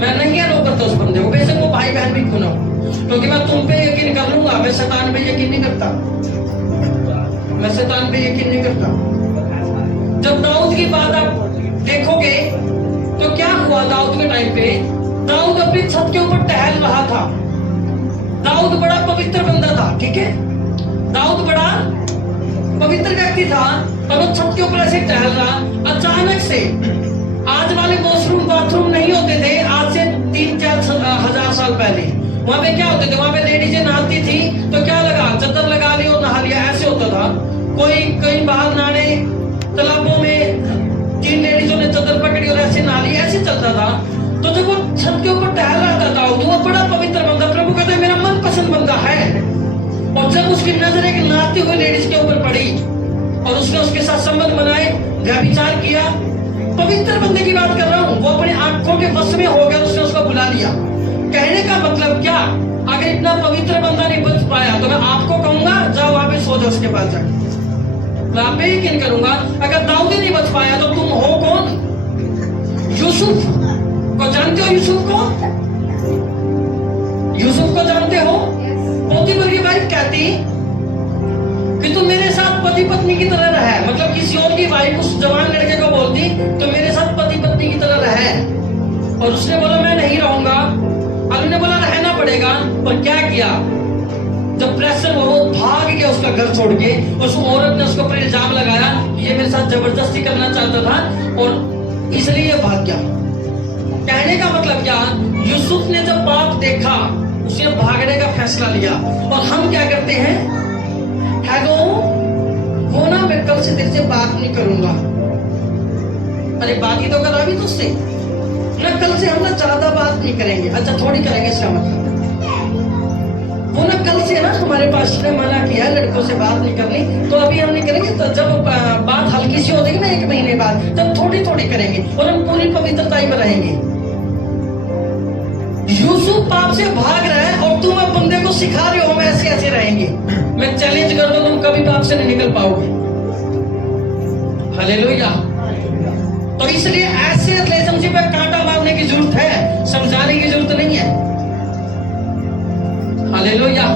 मैं नहीं अलाउ करता उस बंदे को, वैसे वो भाई बहन भी क्यों ना हो, क्योंकि मैं तुम पे यकीन कर लूंगा, मैं शैतान पे यकीन नहीं करता, मैं शैतान पे यकीन नहीं करता। जब दाऊद की बात आप देखोगे तो क्या हुआ दाऊद के टाइम पे, दाऊद अपनी छत के ऊपर टहल रहा था। दाऊद बड़ा पवित्र बंदा था, ठीक है, दाऊद बड़ा पवित्र व्यक्ति था, और वो छत के ऊपर ऐसे टहल रहा। अचानक से, आज वाले वॉशरूम बाथरूम नहीं होते थे, आज से 3-4 हजार साल पहले वहां पे क्या होते थे, वहां पे लेडीजें नहाती थी तो क्या लगा, चद्दर लगा ली और नहा लिया, ऐसे होता था। कोई कहीं बाहर नहाने तालाबों में 3 लेडीजों ने चद्दर पकड़ी और ऐसे नहा ली, ऐसे चलता था। तो जब वो छत के ऊपर टहल रहा था तो वो बड़ा पवित्र बंदा, प्रभु कहते मेरा मन पसंद बंदा है। और जब उसकी नजर एक नहाती हुई लेडीज के ऊपर पड़ी और उसने उसके साथ संबंध बनाए, व्यभिचार किया, पवित्र बंदे की बात कर रहा हूं, वो अपनी आंखों के वश में हो गया, उसने उसको बुला लिया। कहने का मतलब क्या, अगर इतना पवित्र बंदा नहीं बच पाया तो मैं आपको कहूंगा जाओ वहां पे सो जाओ, उसके पास जाकर मैं आप पे यकीन करूंगा। अगर दाऊद ही नहीं बच पाया तो तुम हो कौन? यूसुफ को जानते हो? यूसुफ को जानते हो? पोतीफर की वाइफ कहती कि तू मेरे साथ पति पत्नी की तरह रहे, मतलब किसी और की वाइफ उस जवान लड़के को बोलती तो मेरे साथ पति पत्नी की तरह रहे, और उसने बोला मैं नहीं रहूंगा। अली ने बोला रहना पड़ेगा, और क्या किया, जब प्रेशर वो भाग गया उसका घर छोड़ के, उस औरत ने उसके ऊपर इल्जाम लगाया कि ये मेरे साथ जबरदस्ती करना चाहता था और इसलिए भाग गया। कहने का मतलब क्या, यूसुफ ने जब पाप देखा उसने भागने का फैसला लिया। और हम क्या करते हैं, हेलो वो ना मैं कल से तेरे से बात नहीं करूंगा, अरे बात ही तो करा भी तुझसे ना, कल से हम ना ज्यादा बात नहीं करेंगे। अच्छा थोड़ी करेंगे, इसका मतलब वो ना कल से ना हमारे पास ने मना किया लड़कों से बात नहीं करनी, तो अभी हम नहीं करेंगे, तो जब बात हल्की सी हो जाएगी ना 1 महीने बाद, तब थोड़ी थोड़ी करेंगे और हम पूरी पवित्रता में रहेंगे। यूसुफ पाप से भाग रहा है और तुम अब बंदे को सिखा रहे हो हम ऐसे ऐसे रहेंगे। मैं चैलेंज कर दूं, तुम कभी पाप से नहीं निकल पाओगे। हालेलुया। तो इसलिए ऐसे रिलेशनशिप में कांटा मारने की जरूरत है, समझाने की जरूरत नहीं है। हालेलुया।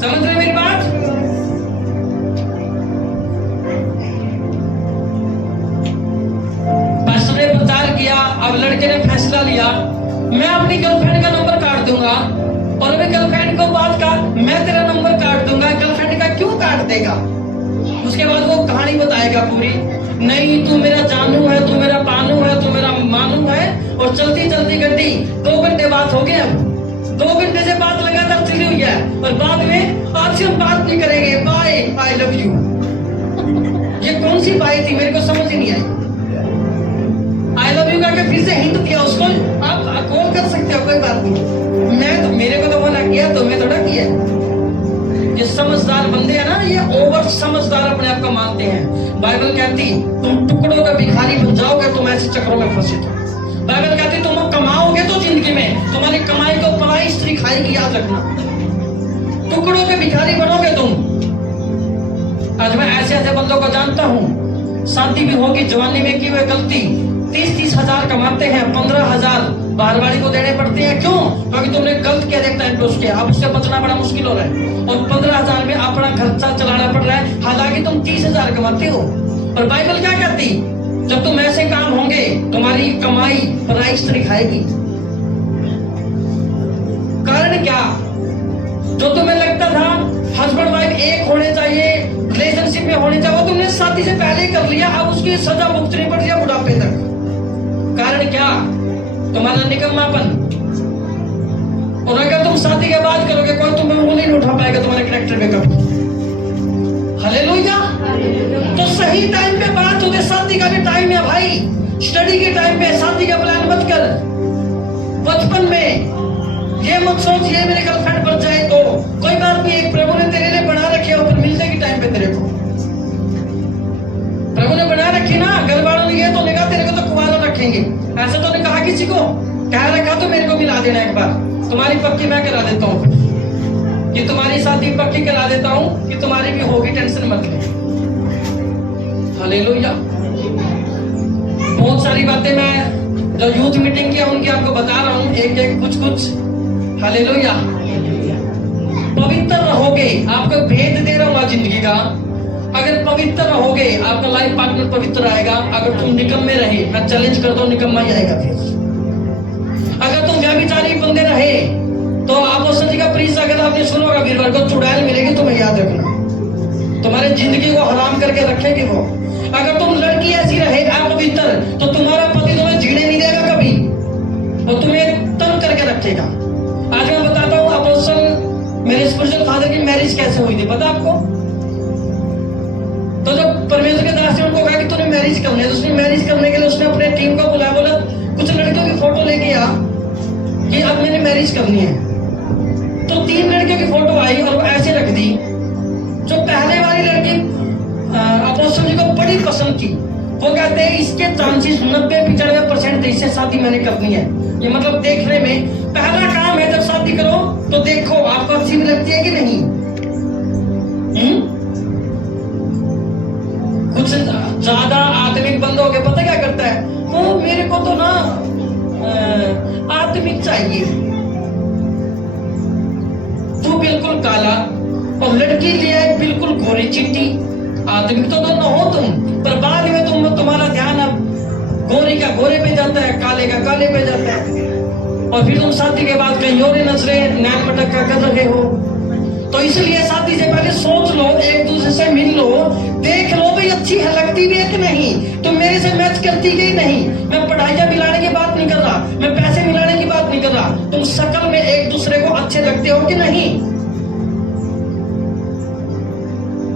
समझ रहे मेरी बात? पास्टर ने प्रचार किया, अब लड़के ने फैसला लिया मैं अपनी गर्लफ्रेंड का नंबर काट दूंगा, और अभी गर्लफ्रेंड को बात का मैं तेरा नंबर काट दूंगा। गर्लफ्रेंड का क्यों काट देगा? उसके बाद वो कहानी बताएगा पूरी, नहीं तू मेरा जानू है, तू मेरा पानू है, तू मेरा मानू है, और चलती चलती गड्डी 2 घंटे बात हो गया, 2 घंटे से बात लगातार चली हुई है, और बाद में आज से हम बात नहीं करेंगे, बाय, आई लव यू। ये कौन सी बात थी, मेरे को समझ ही नहीं आई। आई लव यू का फिर से हिंट दिया उसको, आप कॉल कर सकते हो, कोई बात नहीं, मैं तो मेरे को तो मना किया, तो मैं थोड़ा किया। ये समझदार बंदे हैं ना, ये ओवर समझदार अपने आप को मानते हैं। बाइबल कहती तुम टुकड़ों का भिखारी बन जाओगे, तुम ऐसे चक्रों में फंसे थे। बाइबल कहती तुम कमाओगे तो जिंदगी में तुम्हारी कमाई को पराई स्त्री खाएगी, याद रखना। टुकड़ों के भिखारी बनोगे तुम। आज मैं ऐसे ऐसे बंदों को जानता हूँ, शादी भी होगी, जवानी में की हुई गलती, 30-30 हजार कमाते हैं, 15 हजार बाहरवाड़ी को देने पड़ते हैं। क्यों? क्योंकि तुमने गलत किया देखता है उसके, अब उससे बचना बड़ा मुश्किल हो रहा है, और 15 हजार में अपना खर्चा चलाना पड़ रहा है, हालांकि तुम 30 हजार कमाते हो। और बाइबल क्या कहती, जब तुम ऐसे काम होंगे तुम्हारी कमाई पराई स्त्री खाएगी। कारण क्या? जो तुम्हें लगता था हस्बैंड वाइफ एक होने चाहिए, रिलेशनशिप में होने चाहिए, वो तुमने शादी से पहले कर लिया, अब उसकी सजा भुगतनी पड़ रही है बुढ़ापे तक। कारण क्या? तुम्हारा निकम्मापन। और अगर तुम शादी के बाद करोगे कोई तुम्हें उंगली नहीं उठा पाएगा तुम्हारे कैरेक्टर पे कभी। हालेलुया। तो सही टाइम पे बात होती, शादी का भी टाइम है भाई, स्टडी के टाइम पे शादी का प्लान मत कर। बचपन में ये मत सोच ये मेरे गर्लफ्रेंड बन जाए तो कोई बात नहीं, एक प्रभु ने तेरे लिए बना रखे हो, फिर मिलने के टाइम पे तेरे को प्रभु ने बना रखी ना। घर वालों ने ये तो नहीं कहा तेरे को तो कुंवारा रखेंगे, ऐसे तो नहीं कहा किसी को। कह रखा तो मेरे को मिला देना एक बार, तुम्हारी पक्की मैं करा देता हूँ, कि तुम्हारी शादी पक्की करा देता हूँ कि तुम्हारी भी होगी, टेंशन मत ले। हालेलुया। बहुत सारी बातें मैं जो यूथ मीटिंग की उनकी आपको बता रहा हूँ, एक एक कुछ। हालेलुया। पवित्र रहोगे, आपको भेद दे रहा हूँ जिंदगी का। अगर पवित्र रहोगे आपका लाइफ पार्टनर पवित्र आएगा। अगर तुम निकम्मे रहे, मैं चैलेंज कर दो निकम्मा ही आएगा फिर। अगर तुम व्यभिचारी बंदे रहे तो आप उस जी का प्रीच अगर आपने सुना होगा वीरवार को चुड़ैल मिलेगी, तुम्हें याद रखना, तुम्हारे जिंदगी को हराम करके रखेगी वो। अगर तुम लड़की ऐसी रहे अपवित्र तो तुम्हारा पति तुम्हें जीने नहीं देगा कभी, वो तुम्हें तंग करके रखेगा। आज मैं बताता हूँ अपोस्टल मेरे स्पिरिचुअल फादर की मैरिज कैसे हुई थी, पता आपको? तो जब परमेश्वर के दास ने उनको कहा कि तूने मैरिज करनी है, तो उसने मैरिज करने के लिए उसने अपने टीम को बुलाया, बोला कुछ लड़कियों की फोटो लेके आ कि अब मैंने मैरिज करनी है। तो 3 लड़कियों की फोटो आई और वो ऐसे रख दी। जो पहले वाली लड़की अपोस्टल जी को बड़ी पसंद थी, वो कहते हैं इसके चांसेस 90-95% इससे शादी मैंने करनी है। ये मतलब देखने में पहला काम है, जब शादी करो तो देखो आपको अच्छी भी लगती है कि नहीं। कुछ ज्यादा आत्मिक बंद हो गए, पता क्या करता है वो, मेरे को तो ना आत्मिक चाहिए, तू बिल्कुल काला और लड़की लिए बिल्कुल गोरी चिट्टी। आत्मिक तो दोनों हो तुम, पर बाद में तुम्हारा ध्यान अब गोरे का गोरे पे जाता है, काले का काले पे जाता है, और फिर तुम शादी के बाद कहीं और नजरे नैन मटक्का कर रहे हो। तो इसलिए शादी से पहले सोच लो, एक दूसरे से मिल लो, देख लो भाई अच्छी है, लगती भी है कि नहीं, तुम मेरे से मैच करती कि नहीं। मैं पढ़ाइयां मिलाने की बात नहीं कर रहा, मैं पैसे मिलाने की बात नहीं कर रहा, तुम शक्ल में एक दूसरे को अच्छे लगते हो कि नहीं।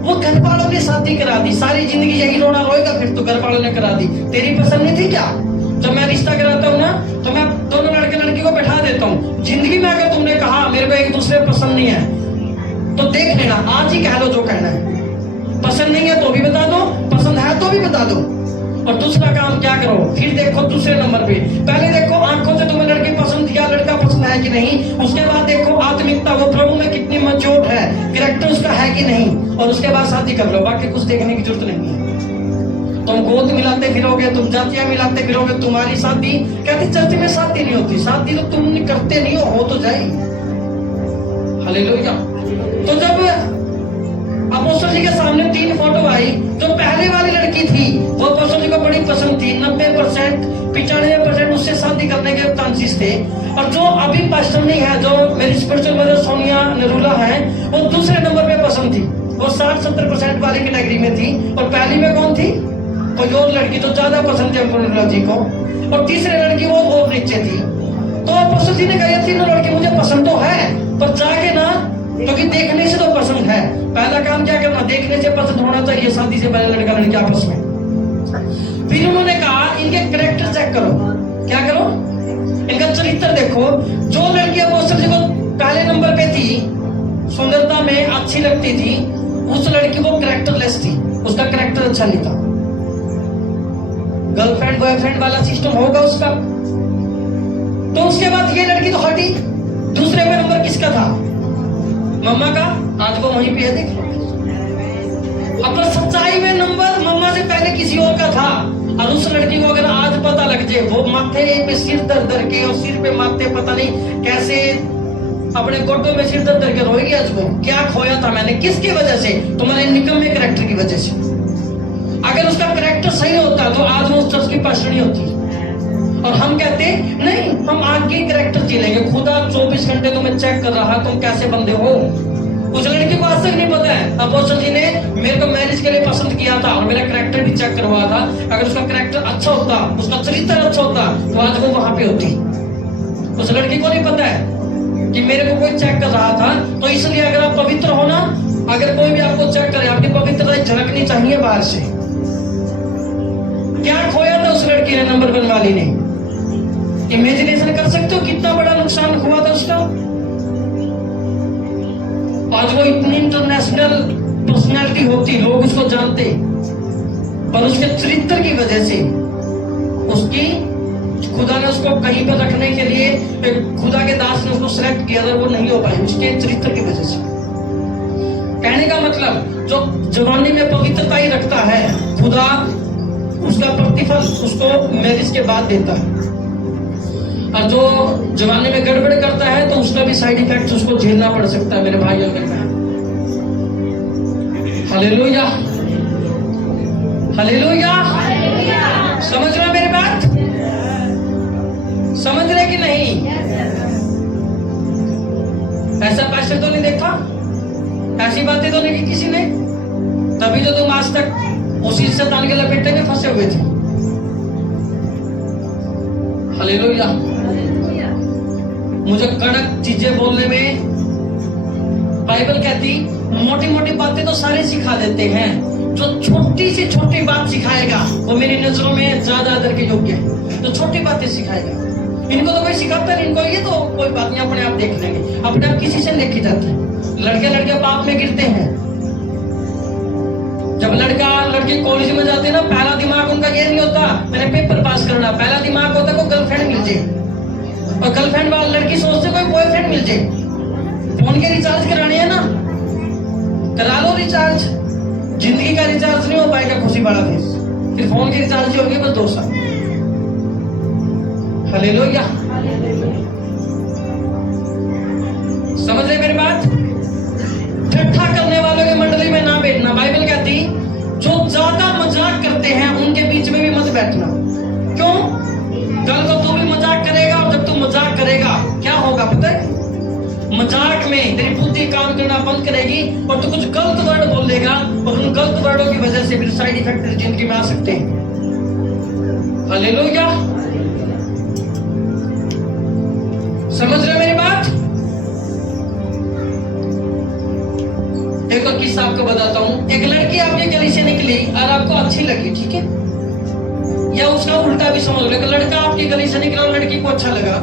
वो घर वालों ने शादी करा दी, सारी जिंदगी यही रोना रोएगा फिर तो, घर वालों ने करा दी, तेरी पसंद नहीं थी क्या? जब मैं रिश्ता कराता हूँ ना तो मैं दोनों लड़के लड़की को बैठा देता हूँ। जिंदगी में अगर तुमने कहा मेरे को एक दूसरे पसंद नहीं है तो देख लेना, आज ही कह दो जो कहना है। पसंद नहीं है तो भी बता दो, पसंद है तो भी बता दो। और दूसरा काम क्या करो, फिर देखो दूसरे नंबर पे, पहले देखो आंखों से तुम्हें लड़की पसंद या लड़का पसंद है कि नहीं, उसके बाद देखो आत्मिकता, वो प्रभु में कितनी मजबूत है, कैरेक्टर उसका है कि नहीं, और उसके बाद शादी कर लो। बाकी कुछ देखने की जरूरत नहीं है। तुम गोद मिलाते फिरोगे, तुम जातियां मिलाते फिरोगे, तुम्हारी शादी कहते चर्च में शादी नहीं होती, शादी तो तुम करते नहीं हो तो जाए। हालेलुया। तो जब अपोस्टल जी के सामने 3 फोटो आई, जो पहले वाली लड़की थी वो अपोस्टल जी को बड़ी पसंद थी, 90% 95% उससे शादी करने के चांसेस थे। और जो अभी पास्टर नहीं है, जो मेरी स्पिरिचुअल मदर सोनिया नरूला है, वो दूसरे नंबर पे पसंद थी, वो 60-70% वाली कैटेगरी में थी। और पहली में कौन थी? कोई और लड़की जो ज्यादा पसंद थी हमको नरूला जी को, और तीसरी लड़की वो और नीचे थी। तो अपोस्टल जी ने कहा तीनों लड़की मुझे पसंद तो है, पर जाके ना, क्योंकि देखने से तो पसंद है, पहला काम क्या करना, देखने से पसंद होना चाहिए शादी से पहले लड़का लड़की आपस में। फिर उन्होंने कहा इनके कैरेक्टर चेक करो, क्या करो, इनका चरित्र देखो। जो लड़की अपोस्टल जी को पहले नंबर पे थी, सुंदरता में अच्छी लगती थी, उस लड़की वो कैरेक्टरलेस थी, उसका कैरेक्टर अच्छा नहीं था। गर्लफ्रेंड बॉयफ्रेंड वाला सिस्टम होगा उसका। तो उसके बाद ये लड़की तो हटी, दूसरे पे नंबर किसका था? मम्मा का। आज वो वहीं पे है, देख लो। अब तो सच्चाई में नंबर मम्मा से पहले किसी और का था। और उस लड़की को अगर आज पता लग जाए, वो माथे पे सिर दर के, और सिर पे माथे पता नहीं कैसे अपने गोटों में सिर दर के रोएगी। आज वो क्या खोया था मैंने, किसकी वजह से? तुम्हारे निकम्मे कैरेक्टर की वजह से। अगर उसका कैरेक्टर सही होता तो आज वो उस चर्च की पास्टर नहीं होती। और हम कहते नहीं, हम आगे कैरेक्टर जी लेंगे। खुदा 24 घंटे तुम्हें चेक कर रहा, तुम कैसे बंदे हो। उस लड़की को आज तक नहीं पता है अपोस्टल जी ने मेरे को मैरिज के लिए पसंद किया था और मेरा कैरेक्टर भी चेक करवाया था। अगर उसका कैरेक्टर अच्छा होता, उसका चरित्र अच्छा होता, तो आज वो वहां पे होती। उस लड़की को नहीं पता है कि मेरे को कोई चेक कर रहा था। तो इसलिए अगर आप पवित्र हो ना, अगर कोई भी आपको चेक करे, आपकी पवित्रता झलकनी चाहिए बाहर से। क्या खोया था उस लड़की ने, नंबर 1 वाली ने? इमेजिनेशन कर सकते हो कितना बड़ा नुकसान हुआ था उसका। आज वो इतनी इंटरनेशनल पर्सनैलिटी होती, लोग उसको जानते, पर उसके चरित्र की वजह से उसकी खुदा ने उसको कहीं पर रखने के लिए, खुदा के दास ने उसको सिलेक्ट किया था, वो नहीं हो पाई उसके चरित्र की वजह से। कहने का मतलब जो जवानी में पवित्रता ही रखता है, खुदा उसका प्रतिफल उसको मैरिज के बाद देता है। और जो जवानी में गड़बड़ करता है तो उसका भी साइड इफेक्ट उसको झेलना पड़ सकता है। मेरे भाई और बहन, हालेलुया, हालेलुया। समझ रहे मेरी बात? समझ रहे कि नहीं? ऐसा पास्टर तो नहीं देखा, ऐसी बातें तो नहीं की किसी ने, तभी तो तुम आज तक उसी शैतान के लपेटे में फंसे हुए थे। हालेलुया। मुझे कड़क चीजें बोलने में, बाइबल कहती मोटी मोटी बातें तो सारे सिखा देते हैं, जो छोटी से छोटी बात सिखाएगा वो मेरी नजरों में ज्यादा आदर के योग्य है। तो छोटी बातें सिखाएगा, इनको तो कोई सिखाता नहीं, इनको ये तो कोई बात नहीं, अपने आप देख लेंगे, अपने आप किसी से लेके जाते हैं। लड़के लड़के पाप में गिरते हैं। जब लड़का लड़की कॉलेज में जाते हैं ना, पहला दिमाग उनका ये नहीं होता मैंने पेपर पास करना, पहला दिमाग होता कोई गर्लफ्रेंड मिल जाए। और गर्लफ्रेंड वाला लड़की सोचते कोई बॉयफ्रेंड मिल जाए। फोन के रिचार्ज कराने हैं ना, करा लो रिचार्ज। जिंदगी का रिचार्ज नहीं हो पाएगा खुशी बड़ा देश, फिर फोन के रिचार्ज ही होंगे बस 2 साल। हालेलुया। समझ रहे मेरी बात? ठट्ठा करने वालों की मंडली में ना बैठना। बाइबल कहती जो ज्यादा मजाक करते हैं उनके बीच में भी मत बैठना। क्यों? कल को तू भी मजाक करेगा, और जब तू मजाक करेगा क्या होगा पता है? मजाक में तेरी बुद्धि काम करना बंद करेगी और तू कुछ गलत वर्ड बोलेगा, और उन गलत वर्डों की वजह से फिर साइड इफेक्ट तेरी जिंदगी में आ सकते हैं। हालेलुया। समझ रहे मेरी बात? एक और किस्सा आपको बताता हूँ। एक लड़की आपके गली से निकली और आपको अच्छी लगी, ठीक है, या उसका उल्टा भी समझ लो, एक लड़का आपकी गली से निकला और लड़की को अच्छा लगा,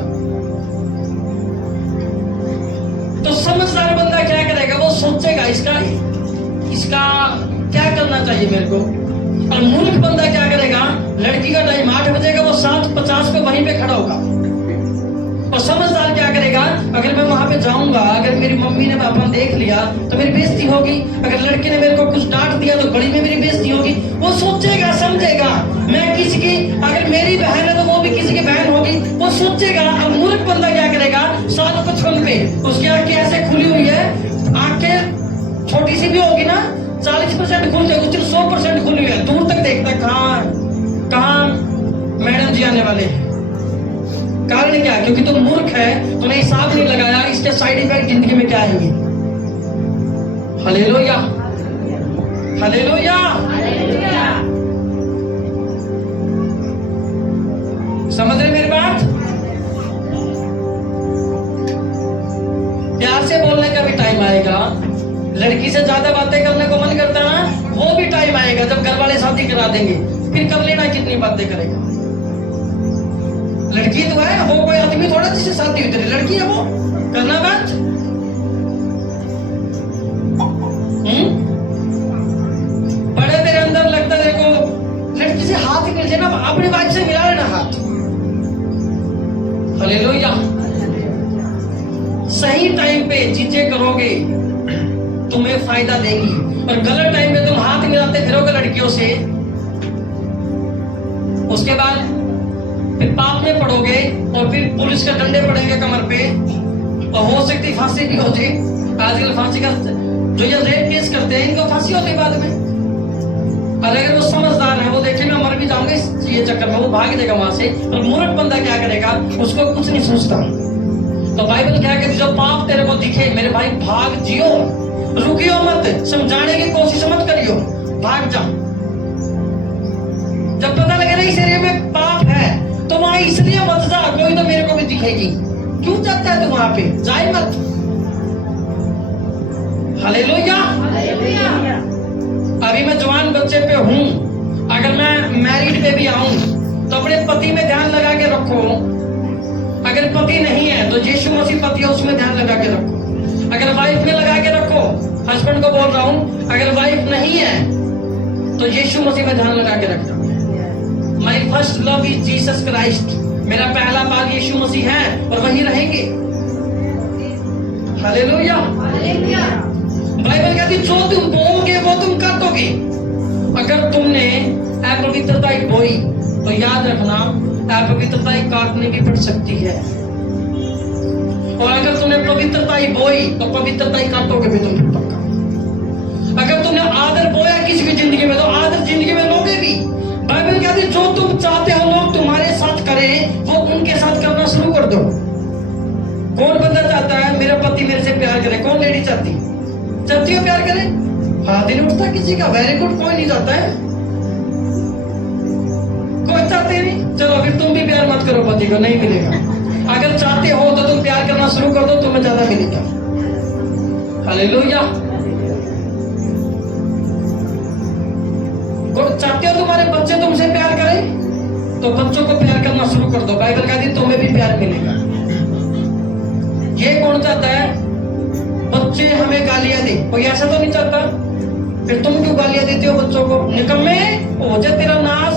तो समझदार बंदा क्या करेगा? वो सोचेगा इसका क्या करना चाहिए मेरे को। और मूर्ख बंदा क्या करेगा? लड़की का टाइम 8 बजे का, वो 7:50 पे वहीं पे खड़ा होगा। और समझदार क्या करेगा? अगर मैं वहां पे जाऊंगा, अगर मेरी मम्मी ने पापा ने देख लिया तो मेरी बेइज्जती होगी, अगर लड़के ने मेरे को कुछ डांट दिया तो बड़ी में मेरी बेइज्जती होगी। वो सोचेगा, समझेगा मैं किसी की, अगर मेरी बहन है तो वो भी किसी की बहन होगी, वो सोचेगा। और मूर्ख बंदा क्या करेगा? 7:55 पे उसकी आंखें ऐसे खुली हुई है, आंखें छोटी सी भी होगी ना, 40% खुल जाएगी, सिर्फ 100% खुली हुई है, दूर तक देखता कहाँ मैडम जी आने वाले हैं। कारण क्या? क्योंकि तुम मूर्ख है, तूने हिसाब नहीं लगाया इसके साइड इफेक्ट जिंदगी में क्या आएंगे। Hallelujah, hallelujah. समझ रहे मेरी बात? प्यार से बोलने का भी टाइम आएगा। लड़की से ज्यादा बातें करने को मन करता है ना, वो भी टाइम आएगा जब घर वाले शादी करा देंगे, फिर कर लेना कितनी बातें करेगा। लड़की तो है, वो कोई आदमी थोड़ा जिससे शादी हुई, तेरी लड़की है, वो करना बात। बड़े तेरे अंदर लगता है, देखो लड़की से हाथ मिल जाए ना, अपनी वाइफ से मिला लेना हाथ। हालेलुया। सही टाइम पे चीजें करोगे तुम्हें फायदा देगी, और गलत टाइम पे तुम हाथ मिलाते फिरोगे लड़कियों से, उसके बाद फिर पाप में पड़ोगे और फिर पुलिस के डंडे पड़ेंगे कमर पे, और हो सकती फांसी भी हो जाए। आजकल फांसी का जो ये रेप केस करते हैं इनको फांसी होती बाद में। और अगर वो समझदार है, वो देखे मैं मर भी जाऊंगा इस ये चक्कर में, वो भाग देगा वहां से। और मूर्ख बंदा क्या करेगा, उसको कुछ नहीं सोचता। तो बाइबल क्या कहती है, जो पाप तेरे को दिखे मेरे भाई भाग जियो, रुकियो मत, समझाने की कोशिश मत करियो, भाग जा। जब पता लगे ना इस एरिया में पाप है तो वहां इसलिए मत जा, कोई तो मेरे को भी दिखेगी। क्यों जाता है तू वहां पे, जाए मत। हालेलुया। अभी मैं जवान बच्चे पे हूं, अगर मैं मैरिड पे भी आऊं तो अपने पति में ध्यान लगा के रखो। अगर पति नहीं है तो यीशु मसीह पति है, उसमें ध्यान लगा के रखो। अगर वाइफ में लगा के रखो, हस्बैंड को बोल रहा हूं, अगर वाइफ नहीं है तो यीशु मसीह में ध्यान लगा के रखो। My first love is Jesus Christ, मेरा पहला बाग यीशु मसीह है और वही रहेंगे। हालेलुया। बाइबल कहती जो तुम बोओगे वो तुम काटोगे। अगर तुमने अपवित्रता बोई तो याद रखना अपवित्रता काटनी भी पड़ सकती है, और अगर तुमने पवित्रता बोई तो पवित्रता काटोगे भी तुम पक्का। अगर तुमने आदर बोया किसी की जिंदगी में तो आदर जिंदगी में लोगे भी। बाइबल कहती है जो तुम चाहते हो लोग तुम्हारे साथ करें वो उनके साथ करना शुरू कर दो। कौन बंदा चाहता है मेरा पति मेरे से प्यार करे, कौन लेडी चाहती हो प्यार करे? हाथ ही नहीं उठता किसी का। वेरी गुड, कोई नहीं चाहता है, कोई चाहते नहीं। चलो फिर तुम भी प्यार मत करो पति को, नहीं मिलेगा। अगर चाहते हो तो तुम प्यार करना शुरू कर दो, तुम्हें ज्यादा मिलेगा। हालेलुया। चाहते हो तुम्हारे बच्चे तुमसे प्यार करें तो बच्चों को प्यार करना शुरू कर दो। बाइबल कहती है तुम्हें भी प्यार मिलेगा। ये कौन चाहता है बच्चे हमें गालियां दे? कोई ऐसा तो नहीं चाहता। फिर तुम क्यों गालियां देते हो बच्चों को? निकम्मे हो जाए तेरा नाश,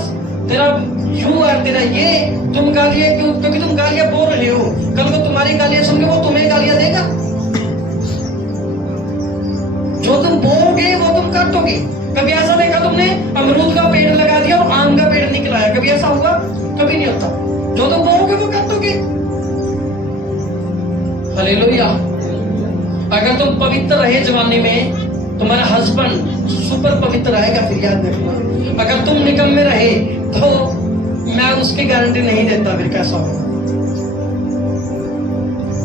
तेरा यू है, तेरा ये। तुम गालियां क्यों? क्योंकि तुम गालियां बोल रहे हो। कल को तुम्हारी गालियां सुन के वो तुम्हें गालियां देगा। जो तुम बोओगे वो तुम काटोगे। कभी ऐसा देखा तुमने अमरूद का पेड़ लगा दिया और आम का पेड़ निकला है? कभी ऐसा हुआ? कभी नहीं होता। जो तुम बोओगे वो काटोगे। हालेलुया। अगर तुम पवित्र रहे जवानी में, तुम्हारा हस्बैंड सुपर पवित्र रहेगा। फिर याद रखना, अगर तुम निकम्मे रहे तो मैं उसकी गारंटी नहीं देता फिर कैसा होगा।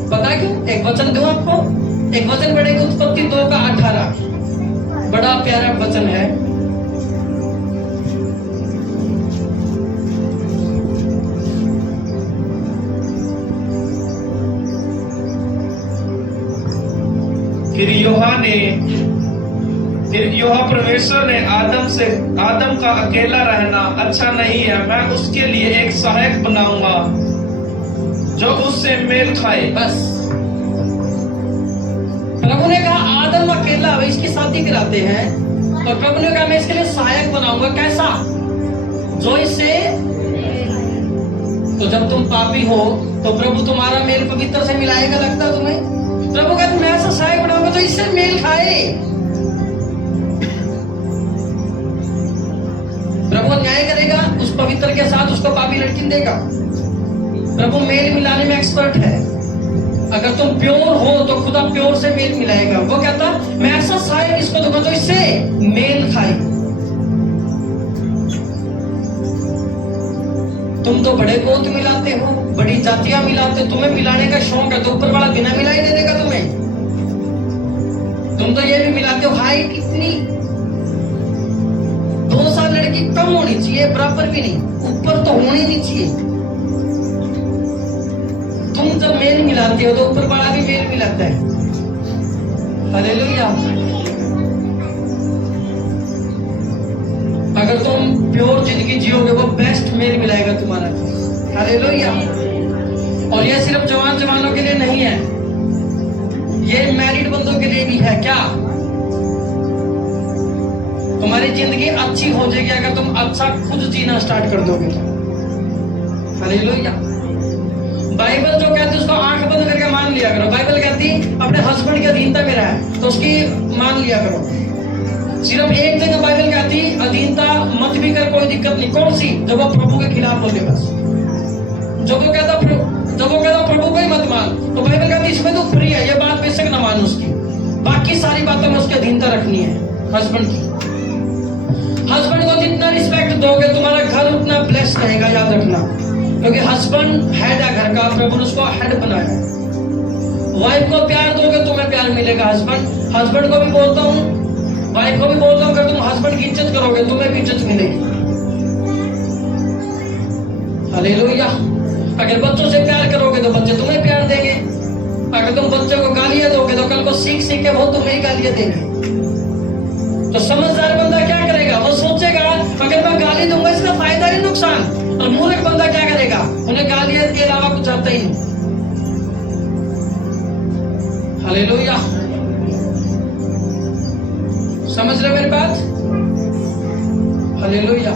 पता क्यों? एक वचन दूं आपको, एक वचन पढ़ेगा उत्पत्ति 2:18, बड़ा प्यारा वचन है। फिर योहा परमेश्वर ने आदम का अकेला रहना अच्छा नहीं है, मैं उसके लिए एक सहायक बनाऊंगा जो उससे मेल खाए। बस प्रभु ने कहा आदम अकेला, इसकी शादी कराते हैं तो प्रभु ने कहा मैं इसके लिए सहायक बनाऊंगा। कैसा? जो इससे। तो जब तुम पापी हो तो प्रभु तुम्हारा मेल पवित्र से मिलाएगा, लगता तुम्हें? प्रभु कहते मैं ऐसा सहायक बनाऊंगा तो इससे मेल खाए। प्रभु न्याय करेगा उस पवित्र के साथ, उसको पापी लड़की देगा। प्रभु मेल मिलाने में एक्सपर्ट है। अगर तुम प्योर हो तो खुदा प्योर से मेल मिलाएगा। वो कहता मैं ऐसा सहायक इसको दूंगा जो इससे मेल खाए। तुम तो बड़े गोत मिलाते हो, बड़ी जातियां मिलाते हो, तुम्हें मिलाने का शौक है तो ऊपर वाला बिना मिलाई दे देगा तुम्हें। तुम तो ये भी मिलाते हो, हाइट इतनी 2 साल लड़की कम होनी चाहिए, बराबर भी नहीं, ऊपर तो होनी नहीं चाहिए। तुम जब मेल मिलाते हो तो ऊपर वाला भी मेल मिलाता है। हालेलुया। अगर तुम प्योर जिंदगी जियोगे वो बेस्ट मेल मिलाएगा तुम्हारा। हालेलुया। और ये सिर्फ जवानों के लिए नहीं है, ये मैरिड बंदों के लिए भी है। क्या? तुम्हारी जिंदगी अच्छी हो जाएगी अगर तुम अच्छा खुद जीना स्टार्ट कर दोगे तो। हालेलुया। बाइबल जो कहती है उसको आंख बंद करके मान लिया करो। बाइबल कहती अपने हस्बैंड की अधीनता में रहा है तो उसकी मान लिया करो। सिर्फ एक जगह बाइबल कहती अधीनता मत भी कर, कोई दिक्कत नहीं। कौन सी? जब वो प्रभु के खिलाफ बोले। बस जब वो कहता प्रभु को ही मत मान तो बाइबल कहती इसमें तो फ्री है, ये बात बेशक न मान उसकी, बाकी सारी बातों में उसकी अधीनता रखनी है हस्बैंड की। हस्बैंड को दोगे तुम्हारा घर उतना ब्लेस रहेगा, याद रखना। क्योंकि हस्बैंड हेड है घर का, प्रभु ने उसको हेड बनाया। वाइफ को प्यार दोगे तुम्हें प्यार मिलेगा। हस्बैंड को भी बोलता हूँ, वाइफ को भी बोलता हूँ, अगर तुम हस्बैंड की इज्जत करोगे तुम्हें भी इज्जत मिलेगी। हालेलुया। अगर बच्चों से प्यार करोगे तो बच्चे तुम्हें प्यार देंगे। अगर तुम बच्चों को गालियां दोगे तो कल को सीख सीख के वो तुम्हें ही गालियां देंगे। तो समझदार बंदा क्या करेगा? वो सोचेगा अगर मैं गाली दूंगा इसका फायदा ही नुकसान। और मूर्ख बंदा क्या करेगा? उन्हें गालियां के अलावा कुछ आता ही नहीं। हालेलुया। समझ रहे मेरी बात? हालेलुया।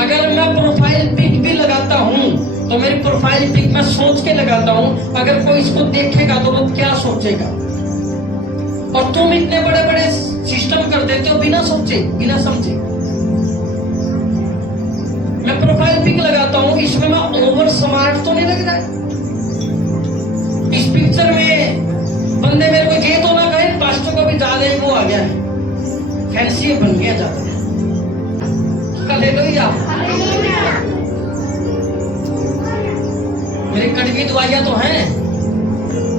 अगर मैं प्रोफाइल पिक भी लगाता हूं तो मेरी प्रोफाइल पिक मैं सोच के लगाता हूं, अगर कोई इसको देखेगा तो वो क्या सोचेगा। और तुम इतने बड़े बड़े सिस्टम कर देते हो बिना सोचे बिना समझे। मैं प्रोफाइल पिक लगाता हूं, इसमें मैं ओवर स्मार्ट तो नहीं लग रहा है। इस पिक्चर में बंदे मेरे को ये तो ना कहे पास्टर को भी ज्यादा वो आ गया है, फैंसी बन गया ज्यादा। हालेलुया। मेरी कड़वी दुआइयां तो हैं,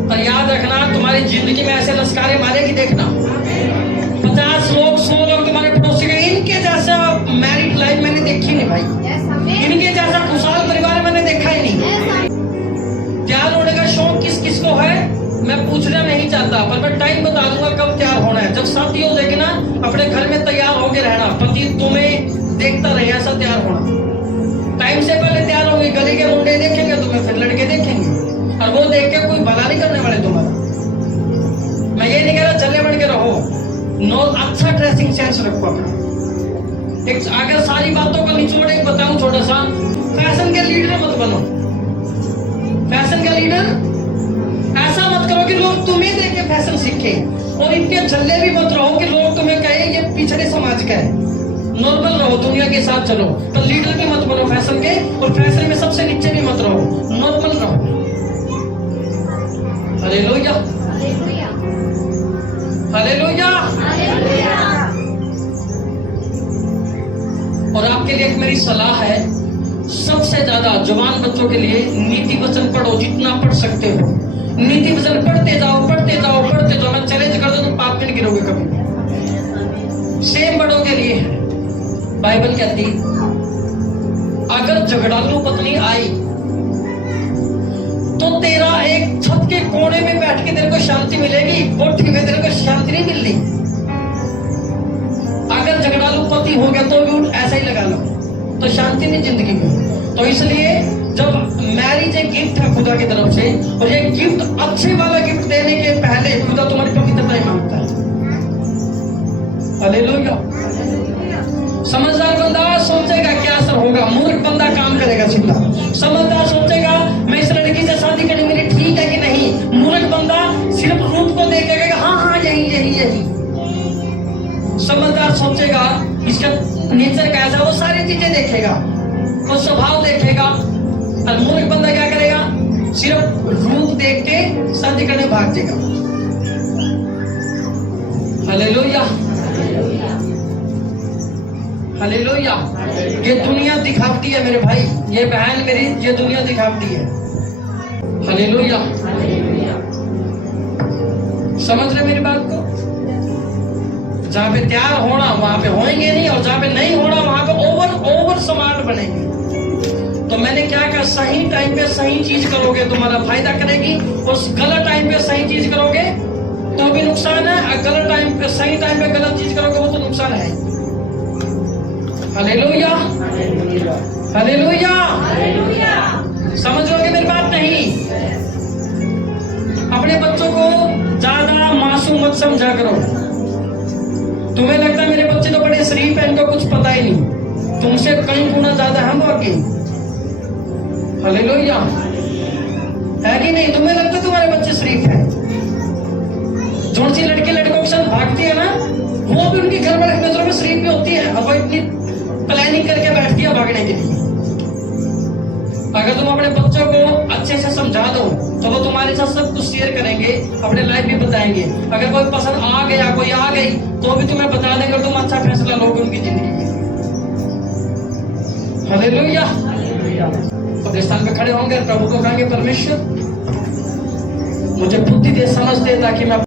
पर याद रखना तुम्हारी जिंदगी में ऐसे लश्कारे मारेगी देखना। 50 लोग 100 लोग तुम्हारे पड़ोसी के, इनके जैसा मैरिड लाइफ मैंने देखी नहीं भाई, इनके जैसा खुशहाल परिवार मैंने देखा ही नहीं। तैयार होने का शौक किस किस को है मैं पूछना नहीं चाहता, पर मैं टाइम बता दूंगा कब तैयार होना है। जब शादी हो जाएगी ना, अपने घर में तैयार होके रहना, पति तुम्हें देखता रहे ऐसा तैयार होना। टाइम से पहले तैयार होंगे, गली के मुंडे देखेंगे तुम्हें, फिर लड़के देखेंगे, और वो देख के कोई भला नहीं करने वाले तुम्हारा। मैं ये नहीं कह रहा चले बढ़ के रहो, नो अच्छा ड्रेसिंग सेंस रखो अपना। एक अगर सारी बातों को निचोड़ एक बताऊं छोटा सा, फैशन के लीडर मत बनो। फैशन का लीडर ऐसा मत करो कि लोग तुम्हें देख के फैशन सीखे, और इतने झल्ले भी मत रहो कि लोग तुम्हें कहे ये पिछड़े समाज का है। नॉर्मल रहो, दुनिया के साथ चलो, तो लीडर भी मत बनो फैशन के, और फैशन में सबसे नीचे भी मत रहो, नॉर्मल रहो। हालेलुया। हालेलुया। और आपके लिए एक मेरी सलाह है, सबसे ज्यादा जवान बच्चों के लिए नीति वचन पढ़ो, जितना पढ़ सकते हो। नीति वचन पढ़ते जाओ पढ़ते जाओ पढ़ते जाओ। मैं चैलेंज कर दूं, तुम पाप में नहीं गिरोगे कभी। सेम बड़ों के लिए है। बाइबल कहती अगर झगड़ालू पत्नी आई तो तेरा एक छत के कोने में बैठ के तेरे को शांति मिलेगी, कोठी में तेरे को शांति नहीं मिलनी। अगर झगड़ालू पति हो गया तो भी ऐसा ही लगा लो, तो शांति नहीं जिंदगी में। तो इसलिए जब मैरिज एक गिफ्ट है खुदा की तरफ से, और ये गिफ्ट अच्छे वाला गिफ्ट देने के पहले खुदा तुम्हारी पवित्रता मांगता है। हालेलुया। समझदार बंदा सोचेगा क्या असर होगा, मूर्ख बंदा काम करेगा सीधा। समझदार सोचेगा मैं इस लड़की से शादी करनी, मेरी ठीक है कि नहीं। मूर्ख बंदा सिर्फ रूप को देखेगा, हाँ हाँ यही यही यही। समझदार सोचेगा इसका नेचर कैसा, वो सारी चीजें देखेगा, वो स्वभाव देखेगा। और मूर्ख बंदा क्या करेगा, सिर्फ रूप देख के शादी करने भाग जाएगा। हालेलुया। हालेलुया। ये दुनिया दिखावती है मेरे भाई, ये बहन मेरी, ये दुनिया दिखावती है। हालेलुया। समझ रहे मेरी बात को? जहां पे तैयार होना वहां पे होएंगे नहीं, और जहां पे नहीं होना वहां पे ओवर स्मार्ट बनेंगे। तो मैंने क्या कहा, सही टाइम पे सही चीज करोगे तुम्हारा फायदा करेगी, और गलत टाइम पे सही चीज करोगे तो भी नुकसान है, और गलत टाइम पे सही टाइम पे गलत चीज करोगे वो तो नुकसान है। हालेलुया। हालेलुया। समझ लोगे मेरी बात? नहीं। अपने बच्चों को ज्यादा मासूम मत समझा करो। तुम्हें लगता है मेरे बच्चे तो बड़े शरीफ हैं, इनको कुछ पता ही नहीं, तुमसे कई गुना ज्यादा हम बाकी। हालेलुया। है कि नहीं? तुम्हें लगता है तुम्हारे बच्चे शरीफ हैं? जो सी लड़की लड़कों के साथ भागती है ना, वो भी उनकी घर वाले नजरों में शरीफ भी होती है। अब वो इतनी प्लानिंग करके बैठती है भागने के लिए। अगर तुम अपने बच्चों को अच्छे से समझा दो तो वो तुम्हारे साथ सब कुछ शेयर करेंगे, अपने लाइफ भी बताएंगे। अगर कोई पसंद आ गया, कोई आ गई, तो भी तुम्हें बता देंगे, तुम अच्छा फैसला लोगे उनकी जिंदगी में। हालेलुया। अपने स्थान पे खड़े होंगे, प्रभु को कहेंगे परमेश्वर मुझे बुद्धि दे, समझ दे, ताकि मैं